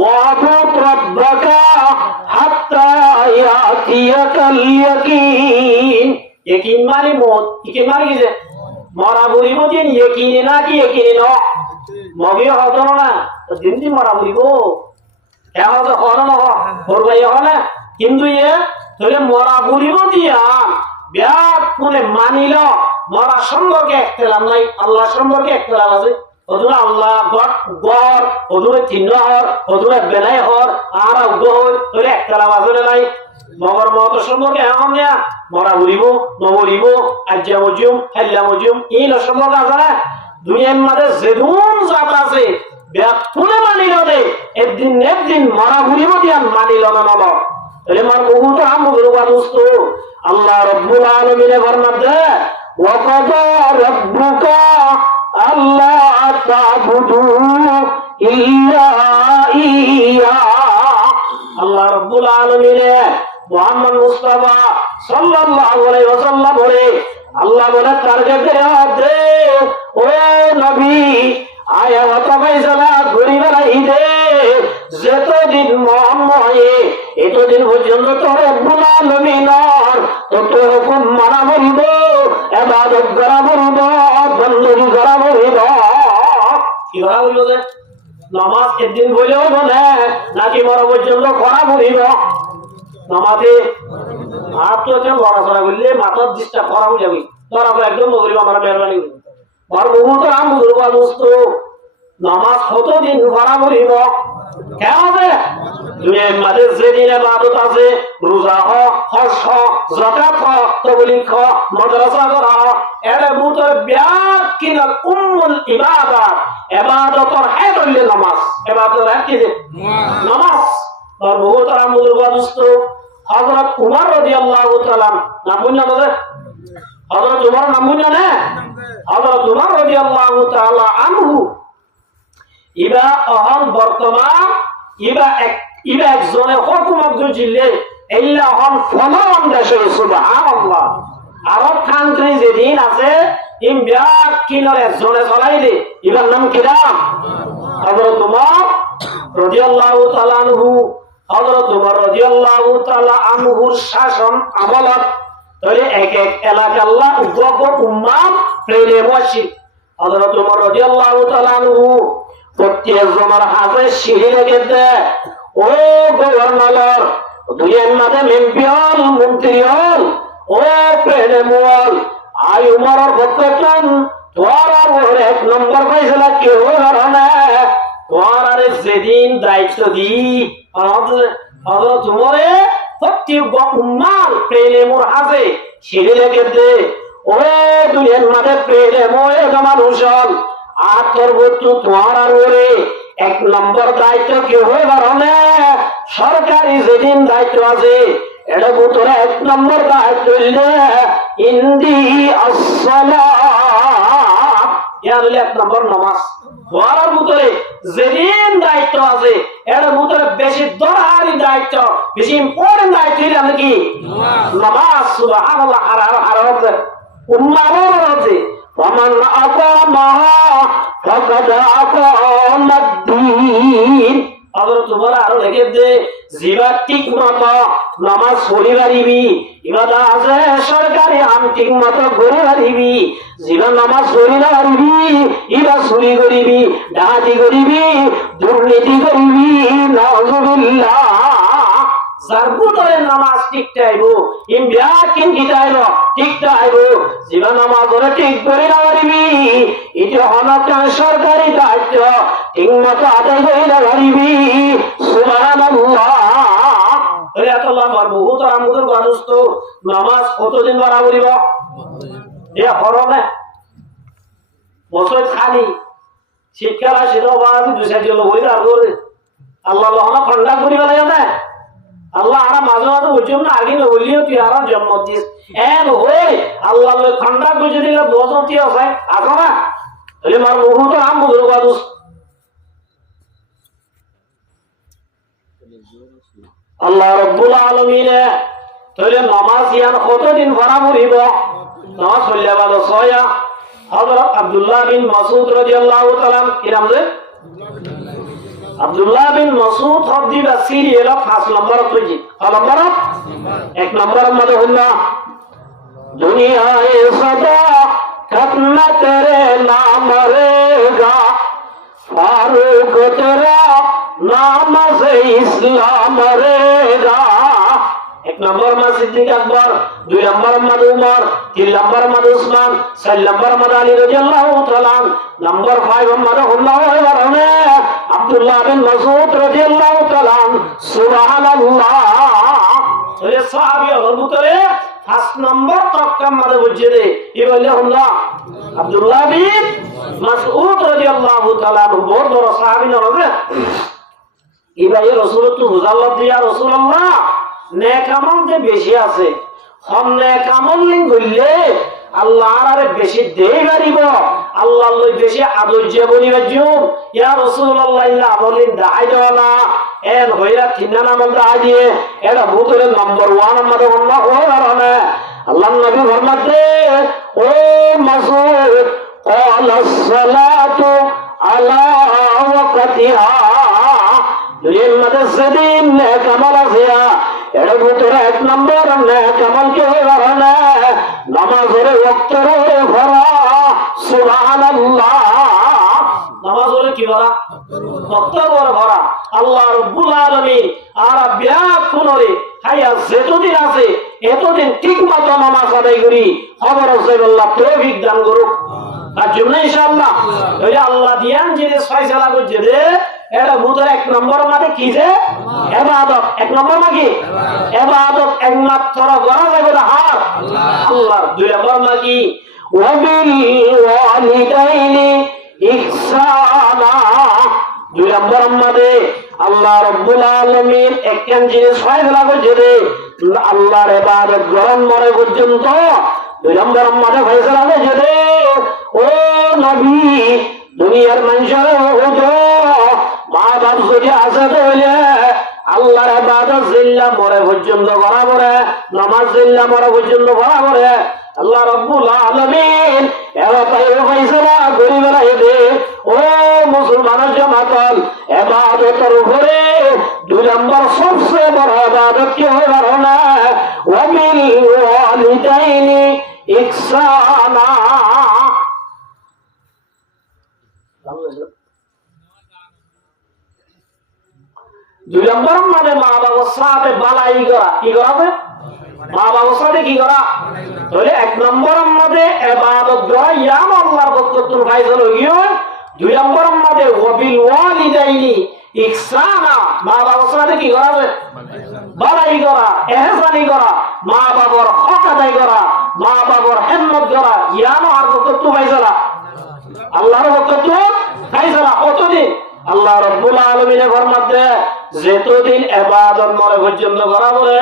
ওয়াবুদ রাব্বাকা হাত্তা ইয়াতিয়াকাল ইয়াকিন। ইয়াকিন মানে মত, ইয়াকিন মানে কি যে মরা বলিব দিন ইয়াকিনে না কি ইয়াকিনে ন মগিয়ে হতো না দিন দিন মরা বলিব কেমন তো হন না করবাই হন কিন্তু এ তাহলে মরা বলিব দিয়া ব্যাগ কোনে মানিল মরা সম্পর্কে একতেলাম নাই আল্লাহ সম্পর্কে একতেলাম আছে। ওদুরে আল্লাহ গড় ওদুরে চিহ্ন হর ওদুরে বেলাই হর আর উগ্র তাহলে একতেলাম আছে নাই। মগর মত সম্পর্কে এখন না মরা বলিব নবলিব আজ্ঞা মজুম হেল্লা মজুম এই সম্পর্কে আছে না। দুনিয়ার মাঝে যেদুন জাত আছে ব্যাগ কোনে মানিল দে একদিন মরা বলিব দিয়া মানিল না নল। তাহলে মার বহুত আমুদুর বাদুস্ত আল্লাহ রব্বুল আলামিনে ফরমান দে ওয়াকাদা রাব্বুকা আল্লা তা'বুদু ইল্লা ইয়া। আল্লাহ রব্বুল আলামিনে মুহাম্মদ মুস্তাফা সাল্লাল্লাহু আলাইহি ওয়াসাল্লাম বলে আল্লাহ বলে তার কাছে দে ও নবী আয়া ওয়াতা ফাইসালা গরিবেরা ঈদে যতদিন মোহাম্মদ এতদিন পর্যন্ত তো রব্বুল আলামিনের তত হুকুম মানা বলব ইবাদত করা বলব বندگی করা বলব। কি করা বলব যে নামাজ একদিন বলেও বলে নাকি মরা পর্যন্ত করা বলিব নামাজে হাত তো কেন লড়াচড়া করলে মাথার দৃষ্টা করা বলে যাবি তোরা একদম বলিব আমার মেহরবানি বড় বহুত রাম দুর্বা দোস্ত নামাজ কতদিন করা বলিব কেমন দুনিয়ার মাঝে যেদিন ইবাদত আছে রোজা হ হজ হ যাকাত হ তাবলীগ হ মাদ্রাসা করা এর ভিতর ব্যাগ কিনাল উম্মুল ইবাদাত ইবাদতর হে বললে নামাজ ইবাদতর হে কি নামাজ। আর বহুত রামুল বাদুস্ত হযরত উমর রাদিয়াল্লাহু তাআলা নাম বুঝনা বলে হযরত উমর নাম বুঝনা না হযরত উমর রাদিয়াল্লাহু তাআলা আনহু ইবা অহন বর্তমান ইবা একজনে হুকুমত জিল্লে ইল্লা হন ফলন দেশে সুবহানাল্লাহ। আরব কান্ট্রি যেদিন আছে ইম ব্যাগ কিনারে জনে চলাই দে ইবার নাম কি নাম হযরত উমর রাদিয়াল্লাহু তাআলা আনহু। হযরত উমর রাদিয়াল্লাহু তাআলা আনহুর শাসন আমলত তাহলে এক এক এলাকা আল্লাহ উগ্র উম্মাহ প্রেমে মসজিদ। হযরত উমর রাদিয়াল্লাহু তাআলা আনহু প্রত্যেক জনের হাতে সিঁড়ি রেখে দেয় ও গভর্নর দুইয়ের মাঝে মেম্পিয়ন মন্ত্রী হল ও প্রেমল আই উমরের পক্ষে তোমার আর এক নম্বর পাইছিল কেউ না তোমার আরে যেদিন দায়িত্ব দি তোমারে প্রত্যেক উম্মার প্রেমর হাতে সিঁড়ি রেখে দে ও দুইয়ের মাঝে প্রেম মানুষ হল আর তোর বস্তু তোমার আর ওরে এক নম্বর দায়িত্ব কেউ হয়ে পারে সরকারি যেদিন দায়িত্ব আছে এটা ভিতরে এক নম্বর দায়িত্ব ইন্দি এক নম্বর নামাজ তোমার ভিতরে যেদিন দায়িত্ব আছে এটা ভিতরে বেশি দরকারি দায়িত্ব বেশি ইম্পর্টেন্ট দায়িত্ব এটা কি নামাজ। সুবহানাল্লাহ। আর উম্মাহর আছে ومن أقامها فقد أقام الدين। আবার তোমার আরো লেগে দে জিবা ঠিক মতো নামাজ পড়ি পারিবি ইবাদত আছে সরকারি আম ঠিক মতো করে পারিবি জীবন নামাজ পড়ি না পারিবি ইবা চুরি করিবি ডাকাতি করিবি দুর্নীতি করিবি নাউজুবিল্লাহ যার বুতরে নামাজ ঠিক টাইব ইমবিয়া কিন কিতাইব ঠিক টাইব জীবন নামাজ ধরে ঠিক করে না পারিবি এটা অনকান সরকারি দায়িত্ব ঠিক মতো আদায় করে না পারিবি সুবহানাল্লাহ ওই এত লম্বা বহুত আমগুলোর মানুষ তো নামাজ কতদিন বাড়া করিব এ হরমে বছর খালি শীতকাল আসিল বা দুই চারটি লোক হইলে আর করে আল্লাহ লহনা ঠান্ডা করিব লাগে না আল্লাহ আর মাঝে মাঝে বুঝুন না আগে বললিও তুই আর জন্ম দিস এন হয়ে আল্লাহ ঠান্ডা বুঝে দিলে বছর কি আছে আসো না তাহলে মার বহুত আমগুলোর মানুষ আল্লাহ রাব্বুল আলামিন তাহলে নামাজ ইয়ান কতদিন পড়া পড়িব নামাজ পড়লে ভালো ছয়া হযরত আব্দুল্লাহ বিন মাসউদ রাদিয়াল্লাহু তাআলা কি নাম রে আব্দুল্লাহ বিন মাসউদ হদি বাসিরি এর 5 নম্বর তুজি নম্বর 1 নম্বর মধ্যে হলো দুনিয়ায়ে সদা খতনা তেরে নাম রেগা ফারুক তেরা नाम से इस्लाम रेगा एक नंबर में सिद्दीक अकबर दो नंबर में उमर तीन नंबर में उस्मान चार नंबर में अली रज़ियल्लाहु तआला नंबर 5 में अल्लाह अब्दुल्लाह बिन मसऊद रज़ियल्लाहु तआला सुबहानाल्लाह ये सहाबी और बुतरे 5 नंबर तक का मदद बुझे दे ये बोले अल्लाह अब्दुल्लाह बिन मसऊद रज़ियल्लाहु तआला बहुत बड़ा सहाबी ना ইবাই রাসূল তো মুজাল্লাদ দিয়া রাসূলুল্লাহ নেক আমল যে বেশি আছে হম নেক আমল লিং গইলে আল্লাহর আরে বেশি দেই পারিব আল্লাহর লই বেশি আদর্য বলিবা জুম ইয়া রাসূলুল্লাহ ইল্লা আমলিন দাই দেওয়ালা এন হইরা তিননা আমল দাই দিয়ে এটা ভূতের নাম্বার 1 আমাদের আল্লাহ হরানে আল্লাহর নবী ফরমাতে ও মাসউদ ক্বালাস সালাতু আলা ওয়াক্তিহা দুনিয়ার মধ্যে সেদিন নেক আমল আছে এর ভিতরে 1 নম্বর নেক আমল কে হলো নামাজের ওয়াক্তরে ভরা সুবহানাল্লাহ নামাজের কি ভরা ওয়াক্তরে ভরা আল্লাহ রাব্বুল আলামিন আর ব্যাকুনরে হায়া যেতদিন আছে এতদিন ঠিকমতো নামাজ আদায় করি খবর আছে আল্লাহ তৌফিক দান করুক আর জন্য ইনশাআল্লাহ ওই আল্লাহ দিয়ান যে ফয়সালা করছে রে এটা বুঝার 1 নম্বর মানে কি যে ইবাদত 1 নম্বর মানে কি ইবাদত একমাত্র করা যাবে না হার আল্লাহ 2 নম্বর মানে কি ওয়াবিল ওয়ালিদাইনি ইহসানা 2 নম্বর মানে আল্লাহ রাব্বুল আলামিন একজন জিনিস ফয়সালা করছে রে আল্লাহর ইবাদত গ্রহণ করে পর্যন্ত 2 নম্বর মানে ফয়সালা করছে রে ও নবী দুনিয়ার মানুষের হুজুর মা বাপ যদি আসে তাহলে আল্লাহর ইবাদত জিল্লা মরে পর্যন্ত করা পড়ে নামাজ জিল্লা মরে পর্যন্ত করা পড়ে আল্লাহ রাব্বুল আলামিন এরা তাই ফয়সালা করি বেড়াই দে ও মুসলমানের জামাতল ইবাদতের উপরে 2 নম্বর সবচেয়ে বড় ইবাদত কি হয় না ওয়াবিল ওয়ালিদাইনি ইহসানা 2 নম্বর মানে মা বাবার সাথে বালাই করা কি করা মা বাবার সাথে কি করা তাহলে 1 নম্বর মধ্যে ইবাদত করা ইয়াম আল্লাহর বরকতুল ফায়সাল হইও 2 নম্বর মধ্যে ওয়াবিল ওয়ালিদাইনি ইহসানা মা বাবার সাথে কি করা বালাই করা ইহসানি করা মা বাবার হক আদায় করা মা বাবার হিম্মত করা ইয়াম আর বরকতুল ফায়সাল আল্লাহর বরকতুল ফায়সাল কতদিন আল্লাহ রাব্বুল আলামিনের ফরমাতে যতদিন ইবাদত মরে পর্যন্ত করা পড়ে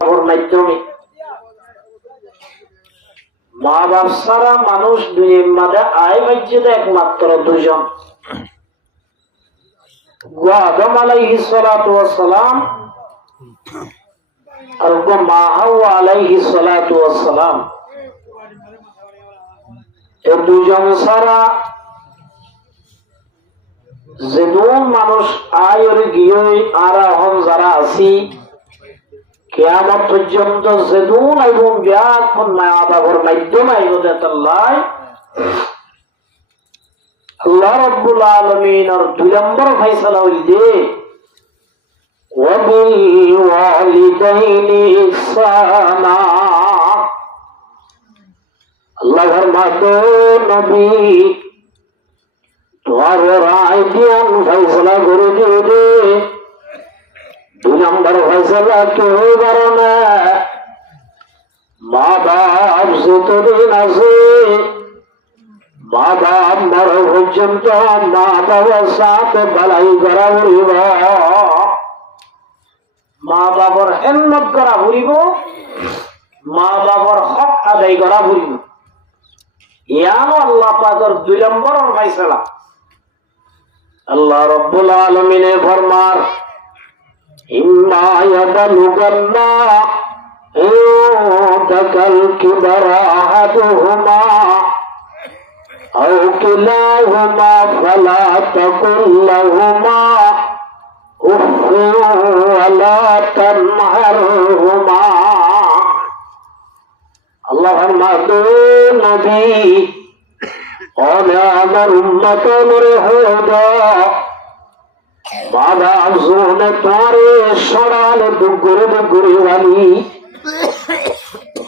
ওর মাধ্যমে মা বাপ ছাড়া মানুষ দুনিয়ার মাঝে আয় মসজিদে একমাত্র 2 জন আদম আলাইহিস সালাতু ওয়াস সালাম আর মা হাওয়া আলাইহিস সালাতু ওয়াস সালাম এই 2 জন ছাড়া যেদুন মানুষ আয়র গিয়ে আর এখন যারা আছি কিয়ামত পর্যন্ত যেদুন এবং ব্যাগ মা বাবার মাধ্যমে আল্লাহ রাব্বুল আলামিনের 2 নম্বর ফয়সালা হইল যে وبالوالدين إحسانا আল্লাহ ফরমাতো নবী তোমার রায় দিয়ে ফয়সালা করে দিও রে 2 নম্বর ফয়সালা কেউ পারে না মা বাপ যতদিন আছে মা বাপ মর পর্যন্ত মা বাবার সাথে বালাই করা হইব মা বাবার হেলমত করা ভুলিব মা বাবার হক আদায় করা ভুলিব ইয়ানো আল্লাহ পাকের 2 নম্বর ফয়সালা আল্লাহ রাব্বুল আলামিনে ফরমান ইম্মা ইয়াবলুগান্না ইনদাকাল কিবরা আহাদুহুমা আও কিলাহুমা ফালা তাকুল লাহুমা উফ ওয়ালা তানহারহুমা আল্লাহ ফরমাতো নবী ও আমার উম্মতের হোদা বাবা জোনে তোরে সরাল দুগুরে দুগুরে वाली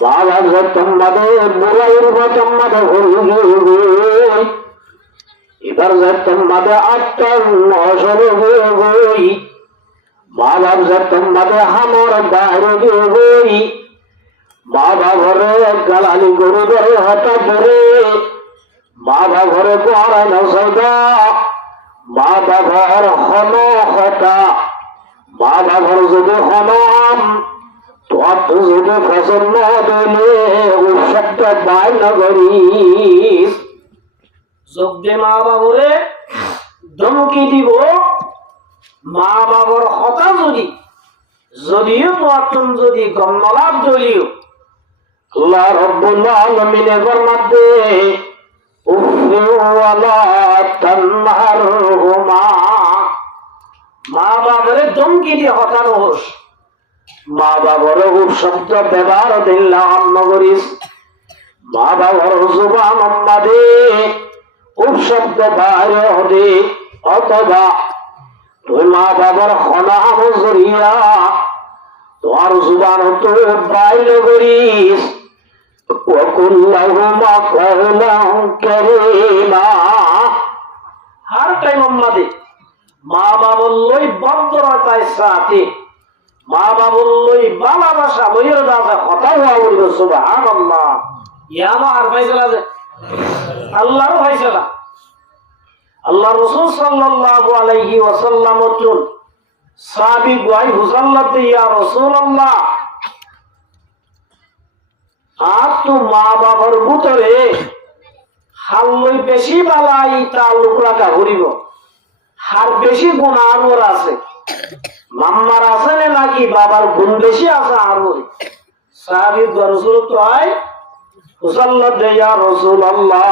বাবা তোমাদে মুরাইর তোমাদে হইবে এবার তোমাদে আত্মার নশরে হই বাবা তোমাদে হামর বাইরে হই বাবা ঘরে গালালি গরু ধরে হতা ধরে বাবা ঘরে পড়ায় না সদা মা বাবার হন হতা মা বাবার যদি হনাম তোমার তো যদি ফসল না দিলে ওই শব্দ বাই না করিস যোগ দে মা বাবরে ধমকি দিব মা বাবার হতা যদিও তোমার যদি গন্নলাভ জ্বলিও আল্লাহ রাব্বুল আলামিনে ফরমাতে মা বাবারে ধমকি দিয়ে হটানো হোস মা বাবার শব্দ ব্যবহার দিল্লাম নগরিস মা বাবার জুবান দে শব্দ বাইরে হদে অথবা তুই মা বাবার হনাম জরিয়া তোমার জুবান তো বাইরে করিস وقل لهما قولا كريما हर टाइम मध्य माँ बाबुल्लोई बंदरताय साथे माँ बाबुल्लोई बाला भाषा लइर दासा কথা হওয়া বলবে সুবহানাল্লাহ ইয়ামা আর ফয়সালা আল্লাহর ফয়সালা আল্লাহ রাসূল সাল্লাল্লাহু আলাইহি ওয়াসাল্লাম বলেন সাহাবী গায় হুজাল্লাতে ইয়া রাসূলুল্লাহ আর তো মা বাবার ভিতরে হাল্লই বেশি বালাই তাল্লুক রাখা হরিব আর বেশি গুনাহ আছে মাম্মার আছে নাকি বাবার গুণ বেশি আছে আর সাহাবী রাসূল তো আয় সাল্লাল্লাহু ইয়া রাসূলুল্লাহ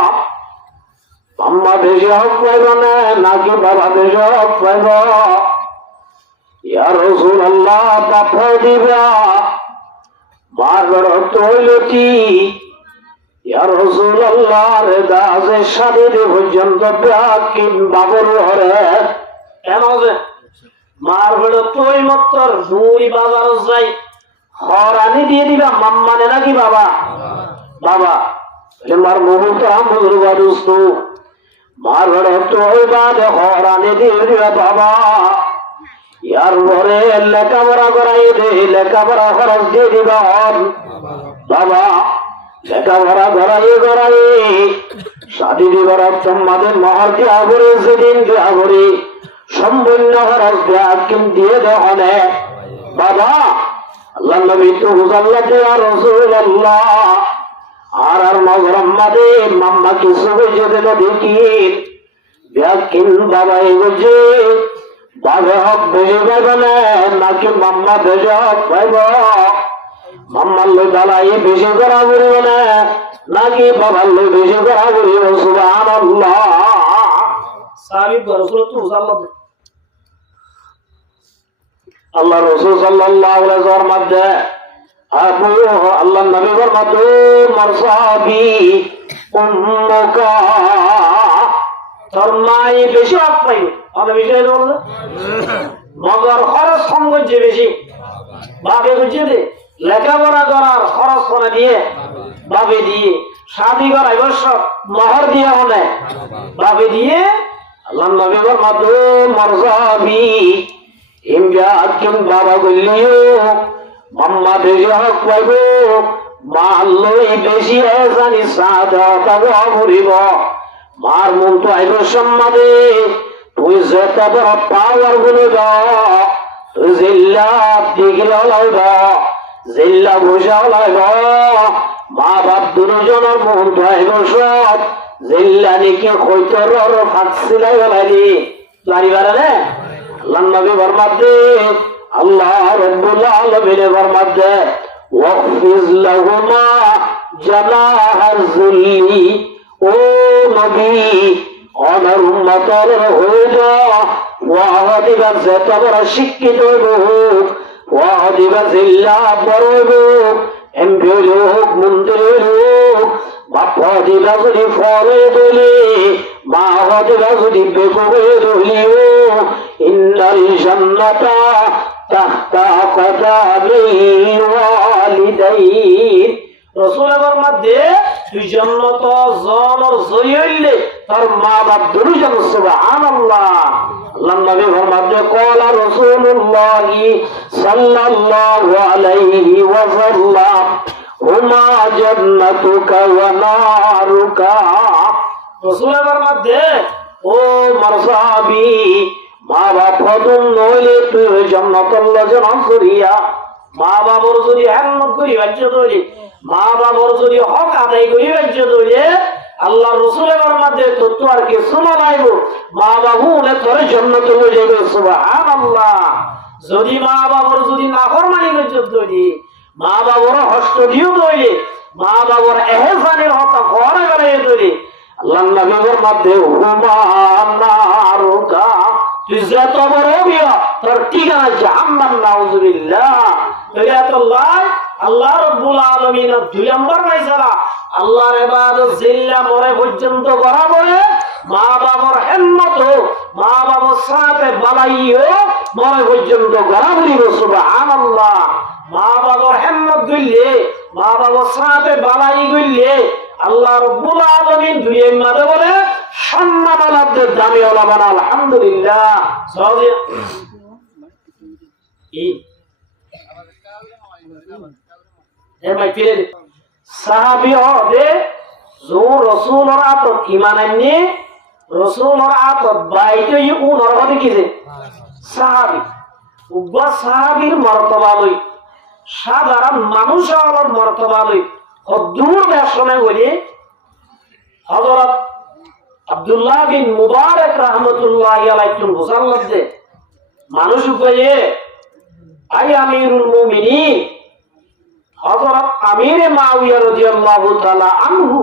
মাম্মা বেশি হক পাইবে না নাকি বাবা বেশি হক পাইবে ইয়া রাসূলুল্লাহ বাবা দিবা বারবার তৈলতি ইয়া রাসূলুল্লাহ রে দাজে শাদীর পর্যন্ত বাকিন বাবর হরে কেন যে মারবার তৈ মত্তর দুই বাজার যাই হরানি দিয়ে দিবা মাম্মানে নাকি বাবা বাবা এমার মুহূর্ত আমুর বাদুস্তু মারবার তৈ বাদে হরানি দিয়ে দিবা বাবা यार बोरे লেখাপড়া করাই দে লেখাপড়া খরচ দিয়ে দিবা বাবা লেখাপড়া করাই শাদি দিবার তোমাদের মহর দিয়া করে যেদিন দিয়া করে সম্পূর্ণ খরচ দেয়া কিম দিয়ে দেওয়া বাবা আল্লাহ নবী তো হুজাল্লাহ ইয়া রাসূলুল্লাহ আর মগরম মাদে মাম্মা কিছু যেতে দেখি ব্যাকিন বাবা এগোছে বাবা হক বেশি পাইবে না নাকি মাম্মা বেশি হক পাইব মাম্মার লোক দালাই বেশি করা করিব না নাকি বাবার লোক বেশি করা করিব সুবহানাল্লাহ সাহাবী রাসূল তো সাল্লাল্লাহু আল্লাহ রাসূল সাল্লাল্লাহু আলাইহি ওয়াসাল্লাম মধ্যে আবু আল্লাহ নবী ফরমাতো মারসাবি উম্মুকা তোর মাই বেশি হক পাই আমি বিষয় বলবো মগর খরচ সঙ্গ যে বেশি বাবে বুঝিয়ে দে লেখাপড়া করার খরচ করে দিয়ে বাবে দিয়ে শাদি করা এবছর মহর দিয়ে হলে বাবে দিয়ে আল্লাহ নবী ফরমাতো মারসাবি ইমজা আকিম বাবা গলিও মাম্মা বেশি হক পাইব মাল্লই বেশি জানি সাদা ঘুরিব মার মন তো আইব সম্মাদে তুই যেতে বড় পাওয়ার গুলো তুই জিল্লা দিঘিল লাইব জিল্লা ভূষা লাইব মা বাপ দুজনের মন তো আইব সব জিল্লা দিকে কৈতর ফাঁকছিলাই বলাইলি লারিবারে রে আল্লাহ নবী ফরমাতে আল্লাহ রাব্বুল আলামিন ফরমাতে ওয়াকফিজ লাহুমা জানাহার যুল্লি ও নবী আমার উম্মতের হয়ে যা ওয়াহদিবা যেত বড় শিক্ষিত হইব ওয়াহদিবা জিল্লা বড় হইব এমপি লোক মন্ত্রী লোক বাপা দিবা যদি ফলে দলি মা হদিবা যদি বেকু হয়ে দলিও ইন্নাল জান্নাতা তাহতা কদামিল ওয়ালিদাইন রাসূলের মধ্যে দুই জান্নাত জানর জয়ইলে তার মা বাপ দুইজন সুবহানাল্লাহ আল্লাহ নবী ফরমাতে কওলা রাসূলুল্লাহ সাল্লাল্লাহু আলাইহি ওয়াসাল্লাম হুমা জান্নাতুকা ওয়া নারুকা রাসূলের মধ্যে ও মারসাবি মা বাপ ফদুন নইলে তুই জান্নাতুল্লাহ জানাম করিয়া মা বাবার যদি হেলমত করি বাজ্য তৈরি মা বাবার যদি হক আদায় করি বাজ্য তৈরি আল্লাহ রাসূলের মধ্যে তত্ত্ব আর কি শোনা লাইব মা বাবু হলে তোর জান্নাতুল্লাহ যাবে সুবহানাল্লাহ যদি মা বাবার যদি নাফরমানি বাজ্য তৈরি মা বাবার হস্ত দিও তৈরি মা বাবার এহসানের হতা ঘরে ঘরে তৈরি আল্লাহ নবীর মধ্যে হুমা নারুকা তুই যত বড় বিয়া তোর ঠিকানা জাহান্নাম নাউযুবিল্লাহ তাইয়াতুল্লাহ আল্লাহ রাব্বুল আলামিন দুই নম্বর মাইসালা আল্লাহর ইবাদত জিল্লা মরে পর্যন্ত করা পড়ে মা বাবার হিম্মত মা বাবার সাথে বালাইও মরে পর্যন্ত করা বলিব সুবহানাল্লাহ মা বাবার হিম্মত গইলে মা বাবার সাথে বালাই গইলে আল্লাহ রাব্বুল আলামিন দুনিয়ার মধ্যে বলে সম্মানওয়ালাদের দামি ওলামা আলহামদুলিল্লাহ সহজে সাহাবী হদে जो रसूलर आतत ईमान आनने रसूलर आतत বাইতে উনর হদে কিছে সাহাবী উবা সাহাবীর মর্তবা লই সাধারণ মানুষের মর্তবা লই দূর দেশনে বলি হযরত আব্দুল্লাহ বিন মুবারক রাহমাতুল্লাহি আলাইহি মুসাল্লাত দে মানুষ উপরে আই আমিরুল মুমিনিন হযরত আমির মাওইয়া রাদিয়াল্লাহু তাআলা আনহু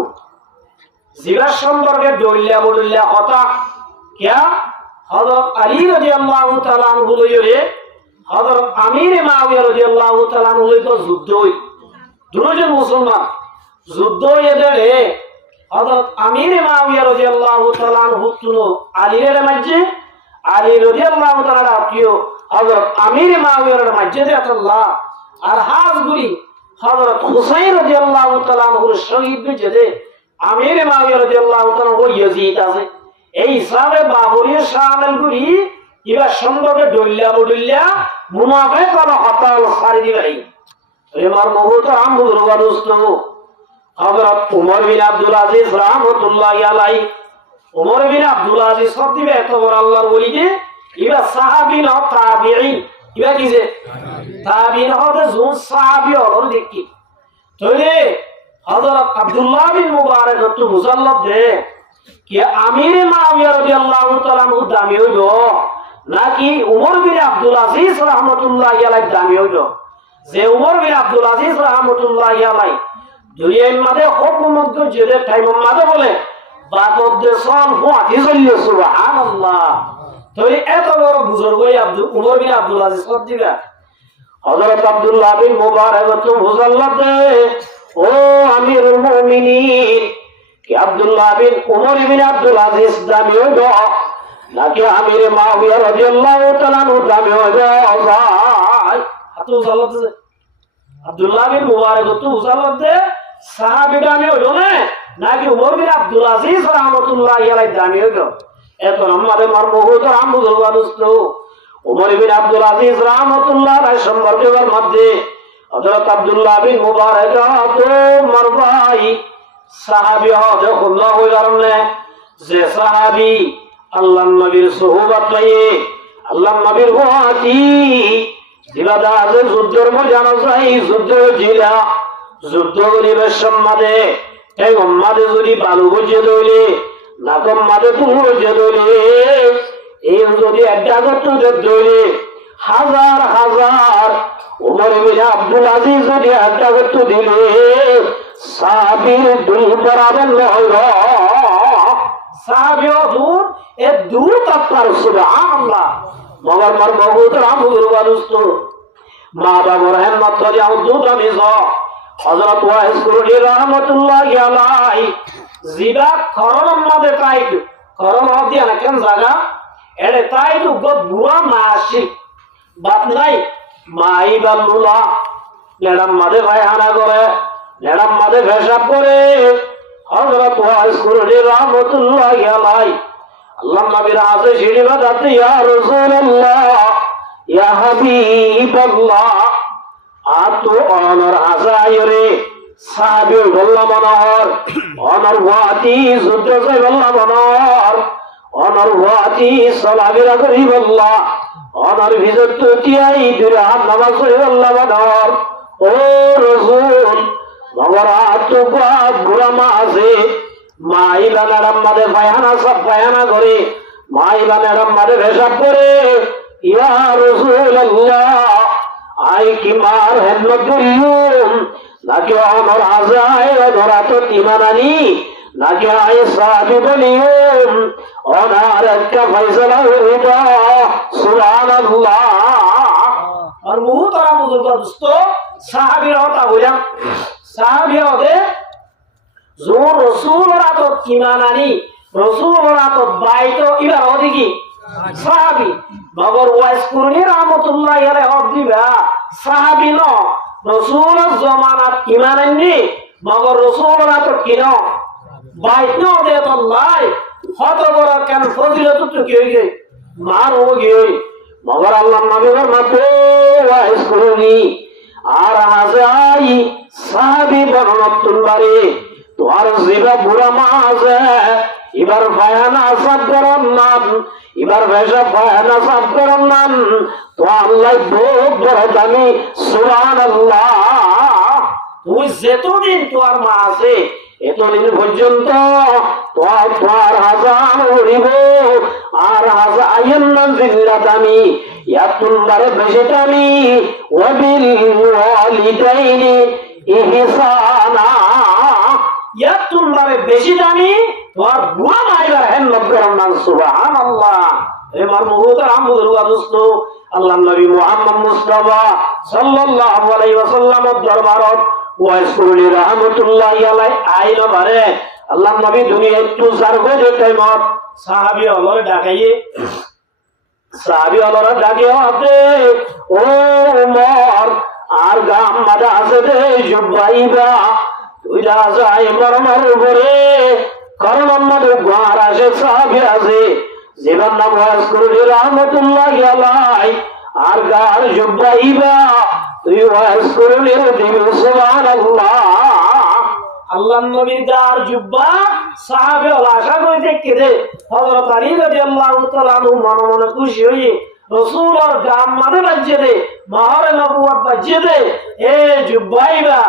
জিবা সম্পর্কে দলিলা বলিলা কথা কিয়া হযরত আলী রাদিয়াল্লাহু তাআলা আনহু লইরে হযরত আমির মাওইয়া রাদিয়াল্লাহু তাআলা আনহু লইতো যুদ্ধ হই দুজন মুসলমান যুদ্ধ এদেরে হযরত আমির মাওইয়া রাদিয়াল্লাহু তাআলা আনহু তুনো আলীর মাঝে আলী রাদিয়াল্লাহু তাআলা আত্মীয় হযরত আমির মাওইয়ার মাঝে আল্লাহ আর হাজগুরি হযরত হুসাইন রাদিয়াল্লাহু তাআলা আনহুর শহীদ বিজে আমির মাওইয়া রাদিয়াল্লাহু তাআলা ও ইয়াজিদ আছে এই হিসাবে বাবরের শামিলগুরি ইবা সম্পর্কে দলিলা বলিলা মুনাফিক আর হতাল সারি দিলাই এমার মহুত আমুর ওয়াদুসনু হযরত উমর বিন আব্দুল আজিজ রাহমাতুল্লাহি আলাইহি উমর বিন আব্দুল আজিজ সদিবে এত বড় আল্লাহর ওলি যে ইবা সাহাবী না তাবিঈন ইবা কিছে তাবিঈন হতে জুন সাহাবী হল দেখি তইলে হযরত আব্দুল্লাহ বিন মুবারক তো মুসাল্লাত দে কি আমির মাওইয়া রাদিয়াল্লাহু তাআলা আনহু দামি হইলো নাকি উমর বিন আব্দুল আজিজ রাহমাতুল্লাহি আলাইহি দামি হইলো যে উমর বিন আব্দুল আজিজ রাহমাতুল্লাহি আলাইহি দুনিয়ার মধ্যে হুকুমত জেলে টাইম মধ্যে বলে বাকদ্দে সল হুয়াতি চললে সুবহানাল্লাহ। তাহলে এত বড় বুজুর্গ উমর বিন আব্দুল আজিজ সদ্দিকা হযরত আব্দুল্লাহ বিন মুবারক তো বুঝাল্লাহ দে ও আমিরুল মুমিনিন কি আব্দুল্লাহ বিন উমর বিন আব্দুল আজিজ দামি হইব নাকি আমির মুআবিয়া রাদিয়াল্লাহু তাআলা আনহু দামি হইব? ভাই হাত উজাল্লাহ দে আব্দুল্লাহ বিন মুবারক তো উজাল্লাহ দে সাহাবী দামি হইল না নাকি উমর বিন আব্দুল আজিজ রাহমাতুল্লাহি আলাইহি দামি হইল? এত আমাদের মারমুহুদ আমুদুল ওয়াদুস্ত উমর বিন আব্দুল আজিজ রাহমাতুল্লাহ আলাইহি সম্পর্কের মধ্যে হযরত আব্দুল্লাহ বিন মুবারক তো মারবাই সাহাবী হযরত আল্লাহ কারণে যে সাহাবী আল্লাহর নবীর সুহবত পায়ে আল্লাহর নবীর ওয়াতি জিলাদা যে যুদ্ধের ময়দানে যাই যুদ্ধ জিলা যুদ্ধ করিবার সম্মাদে এই উম্মাদে যদি বালু বুঝে দইলে নাকম মাদে পুরো যে দইলে এই যদি একটা করতে দইলে হাজার হাজার উমর বিন আব্দুল আজিজ যদি একটা করতে দিলে সাহাবীর দুই বরাবর নয় সাহাবীও দূর এ দূর তার সুবহানাল্লাহ মগর মার বহুত রামুর বালুস্ত মা বাবার হেমত যাও দুধ আমি হযরত ওয়াইস কুরনি রাহমাতুল্লাহি আলাইহি জিবা খরম মাদে তাইত খরম হদি না কেন জায়গা এড়ে তাইত গদ বুয়া মাসি বাত নাই মাই বাল্লুলা লেডাম মাদে ভাইহানা করে লেডাম মাদে পেশাব করে হযরত ওয়াইস কুরনি রাহমাতুল্লাহি আলাইহি আল্লাহ নবীর আজে সিঁড়ি বাজাতে ইয়া রাসূলুল্লাহ ইয়া হাবিবাল্লাহ আতো অনর আজায়রে সাহাবী বললা মনোহর অনর ওয়াতি যুদ্ধ যাই বললা মনোহর অনর ওয়াতি সালাবিরা করি বললা অনর ভিজত তিয়াই দুই হাত নামাজ পড়ে বললা মনোহর ও রাসূল মগরা তো বুড়া মা আছে মাইলা ম্যাডাম মাদে পায়খানা সব পায়খানা করে মাইলা ম্যাডাম মাদে পেশাব করে ইয়া রাসূলুল্লাহ আই কি মার হেমত করিয়ুম নাকি আমার আজায় ধরা তো ইমানানি নাকি আই সাহাবী বলিয়ুম ওনার একটা ফয়সালা হইব সুবহানাল্লাহ। আর মুহতারা মুজুরগা দোস্ত সাহাবীর কথা বললাম সাহাবী হবে जो रसूल रातो इमानानी रसूल रातो बाइतो इबा होदी की साहाबी मगर वाइस कुरनी रहमतुल्लाह अलैहि हदिबा साहाबी नो रसूल जमाना इमानानी मगर रसूल रातो किनो बाइत नो दे तो लाई हत बड़ा केन फजिलत तो की होई गई मार हो गई मगर अल्लाह नबी फरमाते वाइस कुरनी আর হাজাই সাহাবী বর্ণনাতুল বারে তোর জিবা বুড়া মাছ এবার ফায়না সাফ করন নাম এবার ভেসা ফায়না সাফ করন নাম তো আল্লাহ বহুত বড় দামি সুবহানাল্লাহ। তুই যেতদিন তোর মা আছে এতদিন পর্যন্ত তোর হাজার উড়িব আর হাজার আইন জিল্লা দামি ইয়াতুল্লারে বেশি দামি ওয়াবিল ওয়ালিদাইনি ইহসানা ইয়াতুল্লারে বেশি দামি তোর বুয়া মাইবার হেমত করন সুবহানাল্লাহ। এবার মুহতারাম আমুদুল্লাহ দোস্ত আল্লাহর নবী মুহাম্মদ মুস্তাফা সাল্লাল্লাহু আলাইহি ওয়াসাল্লামের দরবারত ওয়াইস কুরনি রাহমাতুল্লাহি আলাইহি আইলো বারে আল্লাহর নবী দুনিয়া একটু জারগো যে টাইমত সাহাবী হলরে ডাকাইয়ে সাহাবী হলরে ডাকে হবে ও উমর আর গাম মাদা আছে দে জুবাইবা তুই যা যাই মরমর উপরে কারণ আমাদের ঘর আসে সাহাবী আছে জীবন নাম ওয়াইস কুরনি রাহমাতুল্লাহি আলাইহি আর গার জুবাইবা তুই ওয়াইস কুরনি দিবি সুবহানাল্লাহ। আল্লাহর নবীর গার জুব্বা সাহাবে আশা করে দেখতে দে হযরত আলী রাদিয়াল্লাহু তাআলা আনহু মনে মনে খুশি হয়ে রাসূলের গাম মাঝে বাজিয়ে দে মাহরে নবুয়ত বাজিয়ে দে এ জুব্বাইবা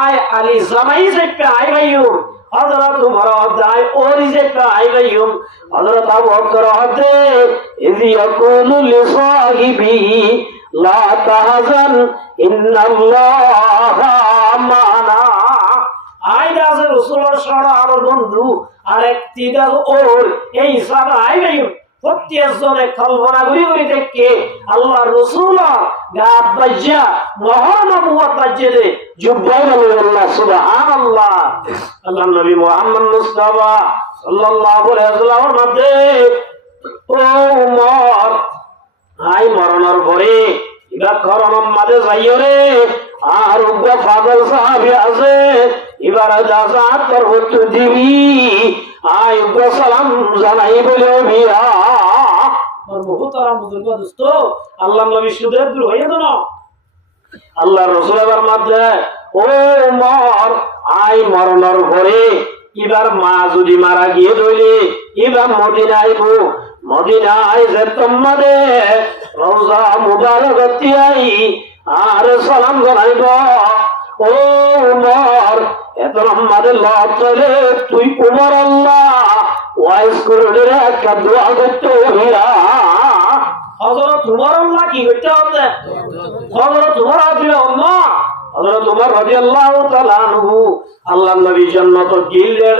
আয় আলী জামাই সে আই ভাইও হযরত উমর দাই ওরি সে আই ভাইও হযরত আবু বকর হতে ইজি ইয়াকুলু লিসাহিবি লা তাহজান ইন্নাল্লাহা মানা আইদা আছে রসুলের সরা আলোর বন্ধু আর একটি ওর এই হিসাবে আইবাই প্রত্যেকজনে কল্পনা করি করি দেখে আল্লাহ রসুল গাত বাজ্যা মহানা মুহাত বাজ্যে দে জুব্বাই আল্লাহ সুবহানাল্লাহ আল্লাহ নবী মুহাম্মদ মুস্তাফা সাল্লাল্লাহু আলাইহি ওয়াসাল্লামের মধ্যে ও উমর আই মরণের পরে ইবা করম মাঝে যাইও রে আর উগ্র পাগল সাহাবী আছে এবার জাযাত করব দিবি আই উগ্র সালাম জানাই বলে বিয়া আর মুহতারাম বুজুর্গ দোস্ত আল্লাহ নবী সুদের দূর হয়ে গেল আল্লাহ রাসূলের মধ্যে ও উমর আই মরণের পরে এবার মা যদি মারা গিয়ে দইলে এবার মদিনা আইবো মদিনায় যে তোমাদের রওজা মুবারক আই আর সালাম জানাইব ও উমর এত আমাদের লতলে তুই উমর আল্লাহ ওয়াইস করে একটা দোয়া করতে হইরা হযরত উমর আল্লাহ কি করতে হবে হযরত উমর রাদিয়াল্লাহু হযরত উমর রাদিয়াল্লাহু তাআলা আনহু আল্লাহর নবী জান্নাত গিললে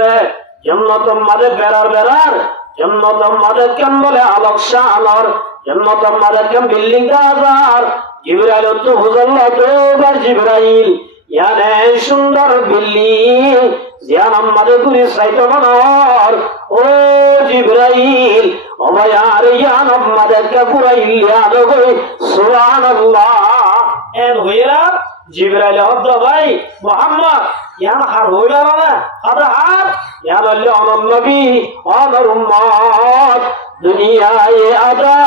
জান্নাত মাঝে বেরার জান্নাত মাঝে কেন বলে আলোক শাহর জান্নাত মাঝে কেন বিল্ডিং রাজার জিবরাইল তো হুজুল্লাহ তো জিবরাইল ইয়ানে সুন্দর বিল্ডিং জিয়ান আমাদের গুরি সাইতো মনোর ও জিবরাইল ও ভাইয়ার ইয়ান আমাদের কে পুরাইল ইয়াদো গই সুবহানাল্লাহ এন হইরা জিবরাইল হদ্দ ভাই মুহাম্মদ ইয়ান হার হইলা না আদা হার ইয়ান আল্লাহ নবী আমার উম্মত দুনিয়ায়ে আদা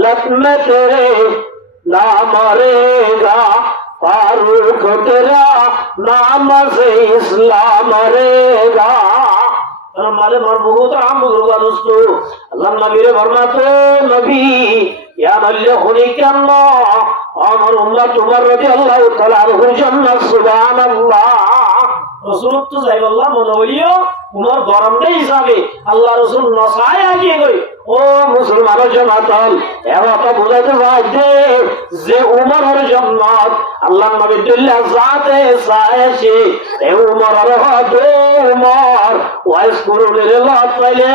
লতমে তেরে नाम रेगा फारूक तेरा नाम से इस्लाम रेगा हमारे मरबूत राम बुजुर्ग दोस्तों अल्लाह नबी रे फरमाते नबी या अल्लाह होने के अल्लाह और उम्मत उमर রাদিয়াল্লাহু তাআলা আনহু জান্নাত সুবহানাল্লাহ রাসূল তো যাইবাল্লাহ মনে হইলো উমর গরম দেই হিসাবে আল্লাহ রাসূল নসায় আগিয়ে গই ও মুসলমানের জামাতল এরা তো বুঝাতে পারছে যে উমরের জান্নাত আল্লাহর নবী দিল্লাহ জাতে সায়েছে এ উমরের হদ উমর ওয়াইস কুরুনের লাত পাইলে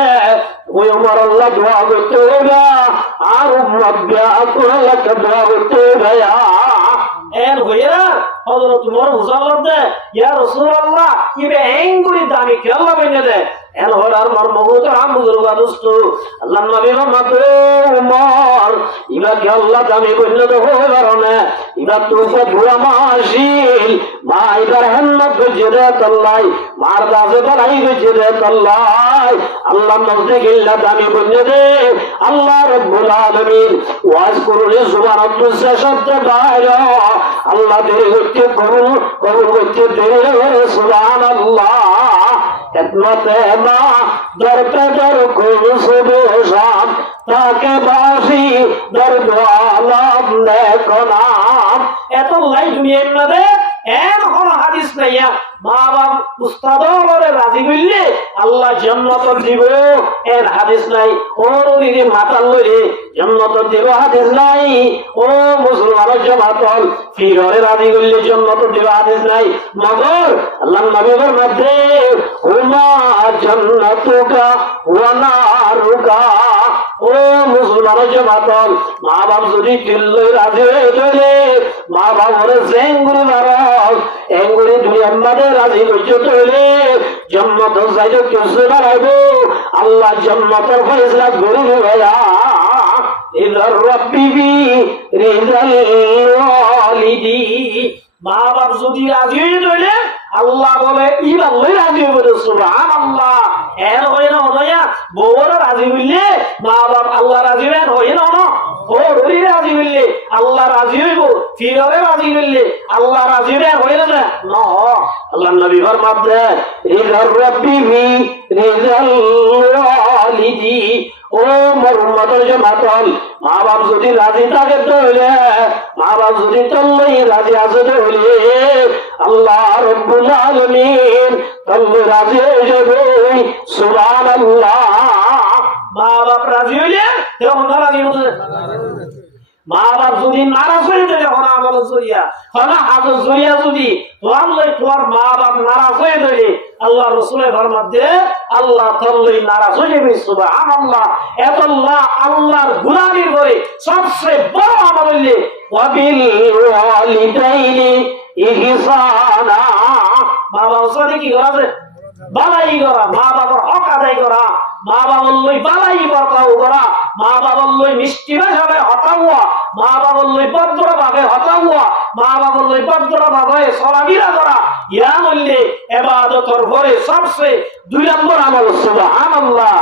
ওই উমর আল্লাহ দোয়া করতে হবে আর উম্মত বিয়া করে লাগা দোয়া করতে হবে এর হইরা হযরত উমর হুজাল্লাহ ইয়া রাসূলুল্লাহ ইবে এঙ্গুরি দামি কি আল্লাহ বইনে দে এর হরার মরমগুত রাম বুজুর্গ দোস্ত আল্লাহ নবী রহমতে উমর ইবা কি আল্লাহ দামি বইনে দে হয় কারণে ইবা তুসে ধুয়া মাশিল মা ইবার হিম্মত গজরে তল্লাই মার দাজে বলাই গজরে তল্লাই আল্লাহ নবী গিল্লা দামি বইনে দে আল্লাহ রাব্বুল আলামিন ওয়াজ করুনি সুবহানাল্লাহ শব্দ বাইরে আল্লাহ দেরি করতে কবুল করতে দেরি সুবহানাল্লাহ খেদমতে মা দর পে দর কোন সুবহ শাম তাকে বাসি দর আলম নেক নাম এত লাই দুনিয়ার মধ্যে এর কোন হাদিস নাই মা বাবা উস্তাদ বলে রাজি হইলে আল্লাহ জান্নাত দিব এর হাদিস নাই ওর দিদি মাতাল লইলে জান্নাত দিব হাদিস নাই ও মুসলমানের জামাতল ফিরে রাজি হইলে জান্নাত দিব হাদিস নাই মগর আল্লাহর নবীর মধ্যে হুমা জান্নাতুকা ওয়া নারুকা ও মুসলমানের জামাতল মা বাপ যদি দিল্লি রাজি হইলে মা বাবার জেঙ্গুরি মারক এঙ্গুরি দুনিয়ার মধ্যে রাজি হইতে হইলে জান্নাত যাইতে কিছু দাঁড়াইব আল্লাহ জান্নাতের ফয়সালা করে ভাইয়া ইদার রাব্বি রিজাল ওয়ালিদি মা বাপ যদি রাজি হইলে আল্লাহ বলে ইবাল্লাই রাজি হইবে সুবহানাল্লাহ এর হই না হইয়া বউর রাজি হইলে মা বাপ আল্লাহ রাজি হই না না ও রই রাজি হইলে আল্লাহ রাজি হইব ফিরে রাজি হইলে আল্লাহ রাজি হই না না আল্লাহ নবী ফরমাতে ইদার রাব্বি রিজাল ওয়ালিদি ও মুহাম্মদের জামাতল মা বাপ যদি রাজি থাকে তাহলে মা বাপ যদি তল্লাই রাজি আছে তাহলে আল্লাহ রাব্বুল আলামিন তল্লে রাজি হয়ে যাবে সুবহানাল্লাহ মা বাপ রাজি হইলে কেমন রাজি হতে মা বাপ যদি নারাজ হয়ে যায় হনা আমল জরিয়া হনা হাজত জরিয়া যদি তোমার মা বাপ নারাজ হয়ে যায় আল্লাহ রাসূলের ফরমাতে আল্লাহ তাআলাই নারাজ হয়ে যাবে সুবহানাল্লাহ। এতল্লাহ আল্লাহর গোলামির করে সবচেয়ে বড় আমল হইলে ওয়াবিল ওয়ালিদাইনি ইহসানা। মা বাবার সাথে কি করা যায়? বালাই করা, মা বাবার হক আদায় করা, মা বাবার লই বালাই বর্তাও করা, মা বাবার লই মিষ্টি ভাষায় হতাওয়া, মা বাবার লই ভদ্র ভাবে হতাওয়া, মা বাবার লই ভদ্র ভাবে চলাফেরা করা, ইয়া বললে ইবাদতের পরে সবচেয়ে 2 নম্বর আমল সুবহানাল্লাহ।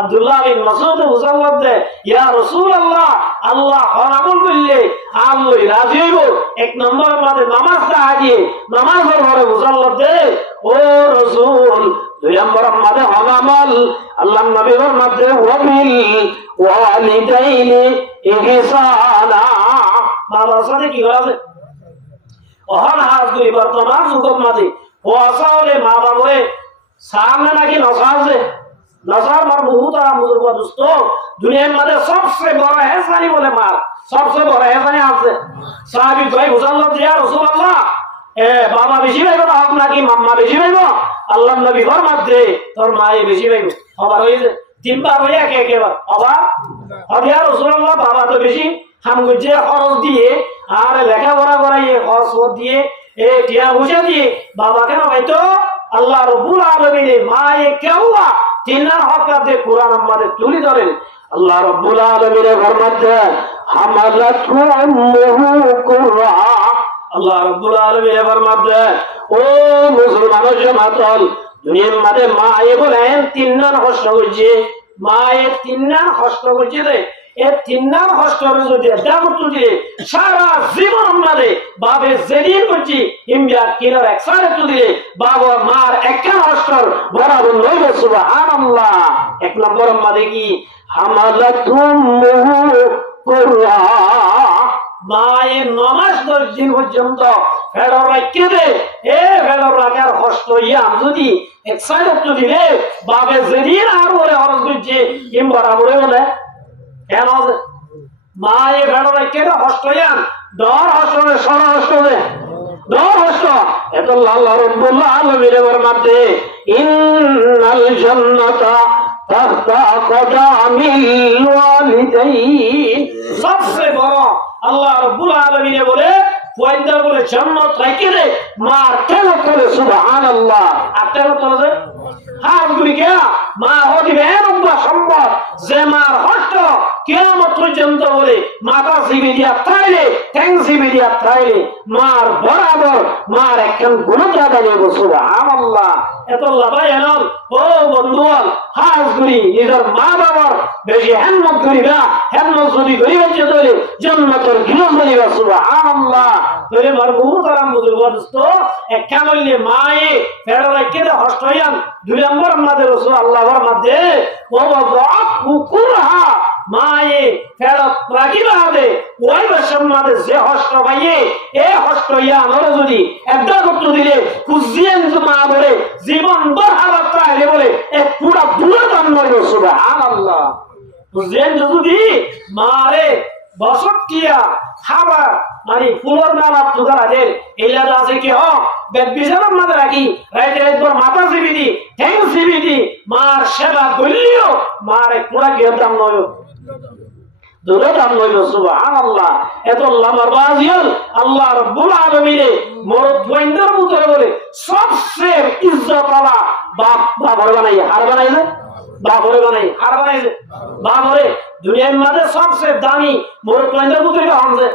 আব্দুল্লাহ বিন মাসউদ মুসাল্লাত দে ইয়া রাসূলুল্লাহ আল্লাহ আমল করলে আল্লাহ রাজি হইব। 1 নম্বর আমাদের নামাজটা আগে নামাজের পরে মুসাল্লাত দে ও রাসূল। 2 নম্বর আমাদের আমল আল্লাহর নবীর মধ্যে ওয়াবিল ওয়ালিদাইনি ইহসানা। বাবার সাথে কি করা যায়? ওহন হাজ করি বর্তমান যুগের মাঝে ওয়াসালে মা বাবারে সামনে নাকি নসাজে নসার মার বহুত আমুর দোস্ত দুনিয়ার মধ্যে সবচেয়ে বড় হেসানি বলে মার সবচেয়ে বড় হেসানি আছে। সাহাবী ভাই মুসাল্লাত ইয়া রাসূলুল্লাহ বাবা বেশি পাইব না হক নাকি মাম্মা বেশি পাইব? আল্লাহর নবী ফরমাতে তোর মায়ে বেশি পাইব। আবার হইছে 3 বার হইয়া একেবার আবার ইয়া রাসূলুল্লাহ বাবা তো বেশি হামগুজে খরচ দিয়ে আর লেখাপড়া করাইয়ে খরচ দিয়ে টিয়া বুঝা দিয়ে বাবা কেন হয়তো আল্লাহ রাব্বুল আলামিন মায়ে কেওয়া তিনার হকতে কোরআন আমাদের তুলে ধরেন। আল্লাহ রাব্বুল আলামিনের ফরমাতে হামালাতু উম্মুহু কুরআ। আল্লাহ রাব্বুল আলামিনের ফরমাতে ও মুসলমানের জামাতল দুনিয়ার মধ্যে মায়ে বলেন 3 নান কষ্ট করছে, মায়ে 3 নান কষ্ট করছে রে। এই 3 নান কষ্টরে যদি এটা করতে দিয়ে সারা জীবন আমাদের বাবে যেদিন করছি ইন্ডিয়া কিনার একসাথে তো দিয়ে বাবা মার একটা কষ্টর বরাবর লইব সুবহানাল্লাহ। 1 নম্বর আমাদের কি হামালাতুম কুরআ। মায়ের নামাজ 10 দিন পর্যন্ত ফেরো রাখতে দে ফেরো রাখার কষ্ট ইয়াম যদি একসাথে তো দিলে বাবে যেদিন আর ওরে খরচ করছে ইম বরাবরে বলে কেন মায়ে ফেরো রাখতে দে কষ্ট ইয়াম ডর হষ্টে সর হষ্টে ডর হষ্ট এত আল্লাহ রাব্বুল আলামিনের ফরমাতে ইন্নাল জান্নাতা তাহতা কদামিল ওয়ালিদাইন। সবচেয়ে বড় আল্লাহ রাব্বুল আলামিন বলে পয়দা বলে জান্নাত রাখে রে মার কেন করে সুবহানাল্লাহ। আর কেন করে হাত গুলি কে মা হদিবে রব্বা সম্পদ যে মার হষ্ট কিয়ামত পর্যন্ত বলে মাথা সিবি দিয়া তাইলে ট্যাং সিবি দিয়া তাইলে মার বরাবর মার একখান গুণটা দেব সুবহানাল্লাহ। এত লাভাই এলাম ও বন্ধুগণ হাজ করি নিজের মা বাবার বেশি হেম্মত করিবা, হেম্মত যদি করিবা তাহলে জান্নাতের গিলাস বলিবা সুবহানাল্লাহ। তাহলে মার বহুত আরাম বুঝব দোস্ত একখান হইলে মায়ে ফেরো রাখতে দে হষ্ট হইয়ান। 2 নম্বর আমাদের রাসূল আল্লাহর মধ্যে ও বাবা কুকুরহা মায়ে ফেরো রাখিবা হবে ওই বসম্মাদের যে হষ্ট ভাইয়ে এই হষ্ট ইয়া আমরা যদি একটা করতে দিলে কুজিয়েন মা বলে জীবন ভর হারাত তাইলে বলে এক পুরা পুরো দাম নয় সুবহানাল্লাহ। কুজিয়েন যদি মারে বসকিয়া খাবার মানে ফুলর নালা তোদার আছে এলাদা আছে কি হ বেদ বিছানার মধ্যে রাখি রাইতে একবার মাথা সিবি দি ঠ্যাং সিবি দি মার সেবা করলিও মার এক পুরা কি দাম নয় দুটো দাম নয় সুবহানাল্লাহ। এত লামার বাজিল আল্লাহ রাব্বুল আলামিন মরদ পয়েন্টার মতো বলে সবচেয়ে ইজ্জত আলা বাপ বাবার বানাই আর বানাই না বাবরে বানাই আর বানাই বাবরে দুনিয়ার মধ্যে সবচেয়ে দামি মরদ পয়েন্টার মতো এটা হচ্ছে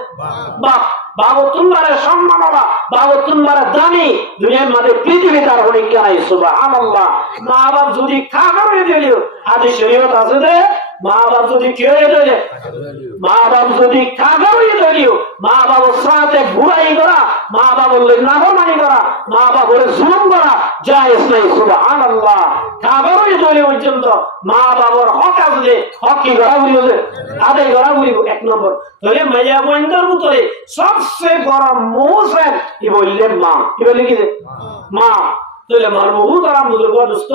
বাপ বাবু তোমার সম্মান আলা বাবু তোমার দামি দুনিয়ার মধ্যে পৃথিবীতে আর অনেক নাই সুবহানাল্লাহ। মা বাপ যদি খাবার দিলিও হাদিস শরীয়ত আছে যে মা বাপ যদি কেউ দিলে মা বাপ যদি খাবার দিলিও মা বাবার সাথে বুড়াই করা মা বাবার নাফরমানি করা মা বাবার জুলুম করা জায়েজ নাই সুবহানাল্লাহ। খাবার দিলে পর্যন্ত মা বাবার হক আছে হক কি করা বলিব আদায় করা বলিব 1 নম্বর। তাহলে মাইয়া বন্ধের ভিতরে সবচেয়ে বড় মোসেন কি বললে মা কি বললে কি মা। তাহলে মার বহুত আরাম বুঝব দোস্ত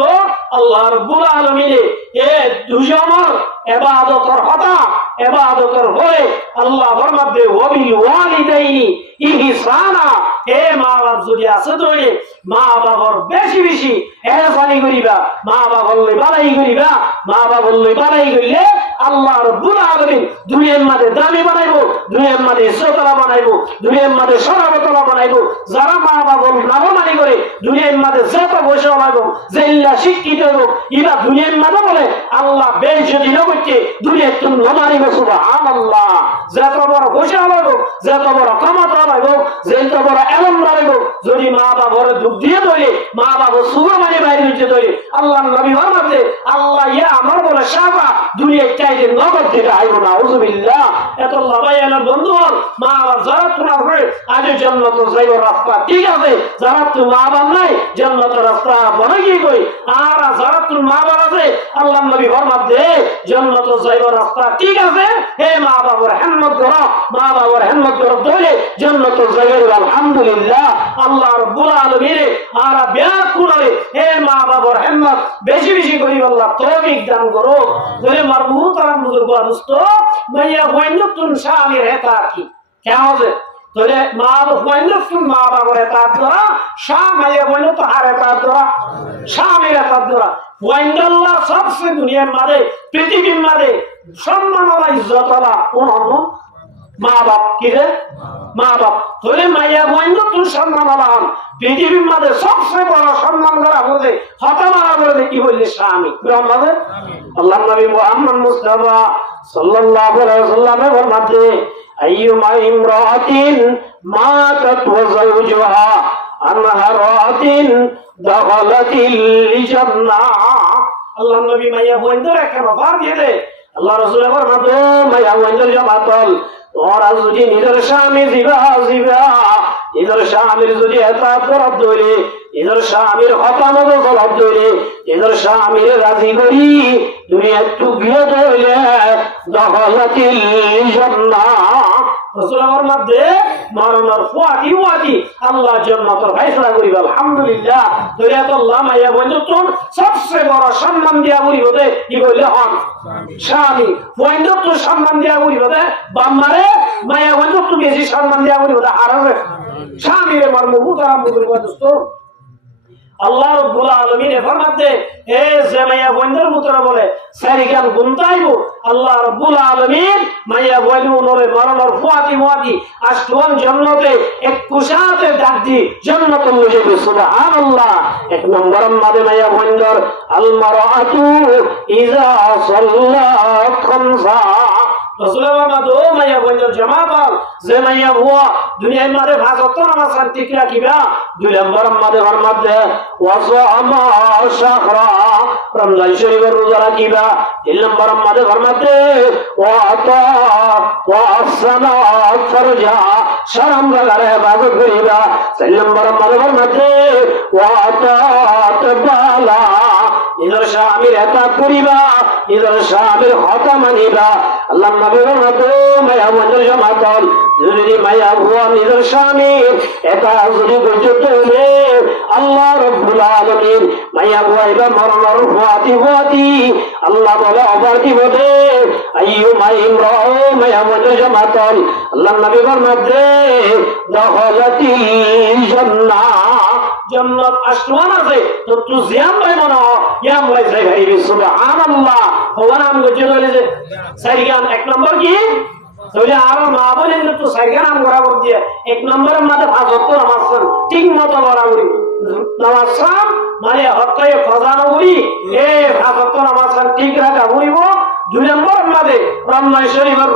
আল্লাহ রাব্বুল আলামিন এ দুজনের ইবাদতের কথা ইবাদতের পরে আল্লাহ ফরমাতে ওয়াবিল ওয়ালিদাইনি ইহসানা, এ মা বাপ যদি আছে তৈরি মা বাবার বেশি বেশি এহসানি করিবা, মা বাবা বললে বাড়াই করিবা। মা বাবা বললে বাড়াই করলে আল্লাহ রাব্বুল আলামিন দুনিয়ার মধ্যে দামি বানাইবো, দুনিয়ার মধ্যে ইজ্জতওয়ালা বানাইবো, দুনিয়ার মধ্যে সরাবতওয়ালা বানাইবো। যারা মা বাবা নাফরমানি করে দুনিয়ার মধ্যে যত পয়সা লাগো যেইলা শিক্ষিত হবো ইবা দুনিয়ার মধ্যে বলে আল্লাহ বেইজ্জতি না করতে দুনিয়ার তুমি নমানিবে সুবহানাল্লাহ। যত বড় পয়সা লাগো, যত বড় ক্ষমতা লাগো, যত বড় এলম লাগো, যদি মা বাবার দুঃখ দিয়ে ধরে মা বাবা সুগা মানে বাইরে হচ্ছে ধরে আল্লাহ নবী ফরমাতে আল্লাহ ইয়া আমার বলে সাবা দুনিয়ার চাইতে নগদ থেকে আইব না। আউযুবিল্লাহ। এত লাভাই আমার বন্ধু মা বাবা যারা তোমার হয়ে আজ জান্নাত যাইব রাস্তা ঠিক আছে, যারা তুমি মা বাবা নাই জান্নাতের রাস্তা বনে গিয়ে কই, আর যারা তুমি মা বাবা আছে আল্লাহ নবী ফরমাতে জান্নাত যাইব রাস্তা ঠিক আছে, হে মা বাবার হিম্মত করো, মা বাবার হিম্মত করো ধরে জান্নাত যাইব। আলহামদুলিল্লাহ আল্লাহ রাব্বুল আলামিন আর বিয়াত করে হে মা বাবার হিম্মত বেশি বেশি করি আল্লাহ তৌফিক দান করো। ধরে মারবুত আর বুজুর্গ দোস্ত মাইয়া ওয়াইনুতুন শামির হেতা কি কেন হবে ধরে মা বাবা ওয়াইনুতুন মা বাবার হেতা দ্বারা শামাইয়া ওয়াইনুত আর হেতা দ্বারা শামির হেতা দ্বারা ওয়াইন্দাল্লাহ সবচেয়ে দুনিয়ার মাঝে পৃথিবীর মাঝে সম্মানওয়ালা ইজ্জতওয়ালা কোন হন মা বাপ কি রে মা বাপ ধরে মাইয়া ওয়াইনুতুন সম্মানওয়ালা হন পৃথিবীর মাঝে সবচেয়ে বড় সম্মান করা বলে হতা মারা বলে কি বললে স্বামী আমাদের আল্লাহ নবী মুহাম্মদ মুস্তাফা সাল্লাল্লাহু আলাইহি ওয়াসাল্লামের ফরমাতে আইয়ুমা ইমরাতিন মাতাত ওয়া যাওজুহা আনহারাতিন দাখালাতিল জান্নাহ। আল্লাহ নবী মাইয়া বন্ধুর একটা ব্যাপার দিয়ে দে আল্লাহ রাসূল ফরমাতে মাইয়া বন্ধুর জামাতল তোরা যদি নিজের স্বামী জিবা নিজের স্বামীর যদি এটা তরফ ধরে নিজের স্বামীর হতামত তরফ ধরে নিজের স্বামীর রাজি করি দুনিয়া টুকিয়ে ধরলে দখলাতিল জান্নাহ। রাসূলের মধ্যে মরণের ফুয়াতি ওয়াতি আল্লাহ জান্নাতের ফয়সালা করিব। আলহামদুলিল্লাহ। দরিয়াতুল্লাহ মাইয়া বন্ধুত্ব সবচেয়ে বড় সম্মান দিয়া করিব দে কি কইলে হন স্বামী বন্ধুত্ব সম্মান দিয়া করিব দে বাম্মারে মাইয়া বন্ধুত্ব বেশি সম্মান দিয়া করিব দে আরামে স্বামীর মর্মভূত আর বুজুর্গ দোস্ত আল্লাহ রাব্বুল আলামিন ফরমাতে এ যে মাইয়া বন্ধুর পুত্র বলে সারিগান গুনতাইবো আল্লাহ রাব্বুল আলামিন মাইয়া বন্ধু নরে মরণের ফুয়াতি মুয়াতি আষ্টন জান্নাতে এক কুশাতে ডাক দি জান্নাতুল মুজিব সুবহানাল্লাহ। এক নম্বর মাদে মাইয়া বন্ধুর আল মারাতু ইযা সাল্লাত খামসা রাসূলের মাদো মাইয়া বন্ধুর জামাত যে মাইয়া বুয়া দুনিয়ার মাঝে ভাগ হতো নামাজ ঠিক রাখিবা। দুই নম্বর মাদে ফরমাতে ওয়াসামা শাহরা রমজান শরীফের রোজা রাখিবা। তিন নম্বর মাদে ফরমাতে ওয়াতা ওয়াসানা ফরজা শরম লাগারে ইবাদত করিবা। চার নম্বর মাদে ফরমাতে ওয়াতা তাবালা নিজের স্বামীর ইতাআত করিবা, নিজের স্বামীর কথা মানিবা। আল্লাহ নবী ফরমাতে মায়া বন্ধুর জামাতল যদি মায়া বুয়া নিজের স্বামীর ইতাআত যদি করতে হলে আল্লাহ রাব্বুল আলামিন মায়া বুয়া ইবা মরণের ফুয়াতি আল্লাহ বলে অপর কি বলে আইয়ুমা ইমরাউ মায়া বন্ধুর জামাতল আল্লাহ নবী ফরমাতে দখলাতিল জান্নাহ জান্নাত আসমান আছে তো তুই জিয়াম পাইব না ইয়াম লাইছে গাইবি সুবহানাল্লাহ। ওয়ানাম গজে বলে যে সাইগান এক নম্বর কি তাহলে আর মা বলেন তো সাইগান নাম বরাবর দিয়ে এক নম্বরের মাঝে ভাজত নামাজ ঠিক মতো বরাবরই নামাজ মানে হত্যায় খজানো করি এ ভাজত নামাজ ঠিক রাখা হইব। দুই নম্বর মাঝে রমজান শরীফের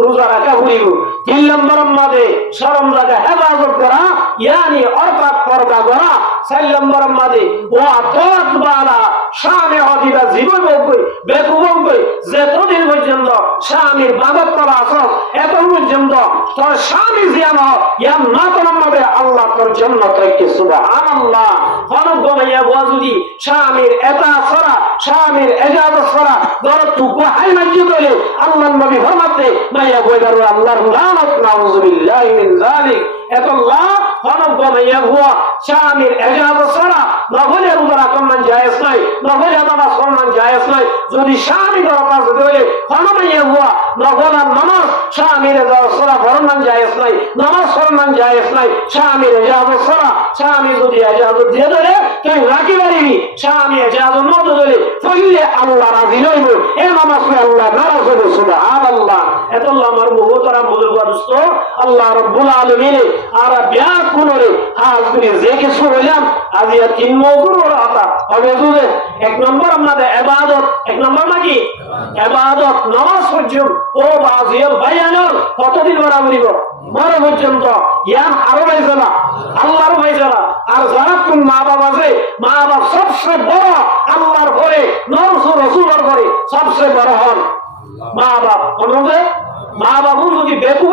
রোজা রাখা হইব। তিন নম্বর মাঝে শরম জায়গা হেফাজত করা ইয়ানি অর্থাৎ পর্দা করা। চার নম্বর মাঝে ওয়া তাতবালা স্বামী হদিবা জীবন বই বেকুব বই যতদিন পর্যন্ত স্বামীর বাদত করা আছো এত পর্যন্ত তোর স্বামী জিয়ান ইয়াম না তোর মধ্যে আল্লাহ তোর জান্নাত রাখতে সুবহানাল্লাহ। হনক মাইয়া বুয়া যদি স্বামীর ইতাআত করা স্বামীর ইজাজত করা গরত তুকু হাই মাজি বলে আল্লাহর নবী ফরমাতে মাইয়া বুয়া আল্লাহর লানত নাউযুবিল্লাহি মিন যালিক। এত আল্লাহ হনম কমাইয়া হুয়া স্বামীর এজাজত ছাড়া নফলের উপর আক্রমণ জায়েজ নাই, নফল নামাজ পড়ান জায়েজ নাই। যদি স্বামী দরকার হলে হনমাইয়া হুয়া নফল নামাজ স্বামীর এজাজত ছাড়া পড়ান জায়েজ নাই, নামাজ পড়ান জায়েজ নাই। স্বামীর এজাজত ছাড়া স্বামী যদি এজাজত দিয়ে ধরে তুই রাখি পারিবি, স্বামী এজাজত না দিলে ফইলে আল্লাহ রাজি হইব, এ নামাজ পড়ে আল্লাহ নারাজ হবে। সুবহানাল্লাহ। এতল্লাহ আমার মুহতারাম বুজুর্গ দোস্ত, আল্লাহ রাব্বুল আলামিন আর বিয়া কোনরে হাজ করে যে কিছু হইলাম আজ ইয়া তিন মওজুর আতা হবে বুঝে। এক নম্বর আমাদের ইবাদত, এক নম্বর নাকি ইবাদত নামাজ পর্যন্ত ও বাজিয়াল ভাইয়ানর কতদিন বরাবরিব মর পর্যন্ত ইয়ান আরো ভাইজালা আল্লাহর ভাইজালা। আর যারা কোন মা বাবা আছে, মা বাবা সবচেয়ে বড় আল্লাহর ঘরে নরসুল রাসূলের ঘরে সবচেয়ে বড় হন মা বাপ। মা বাবু যদি বেকু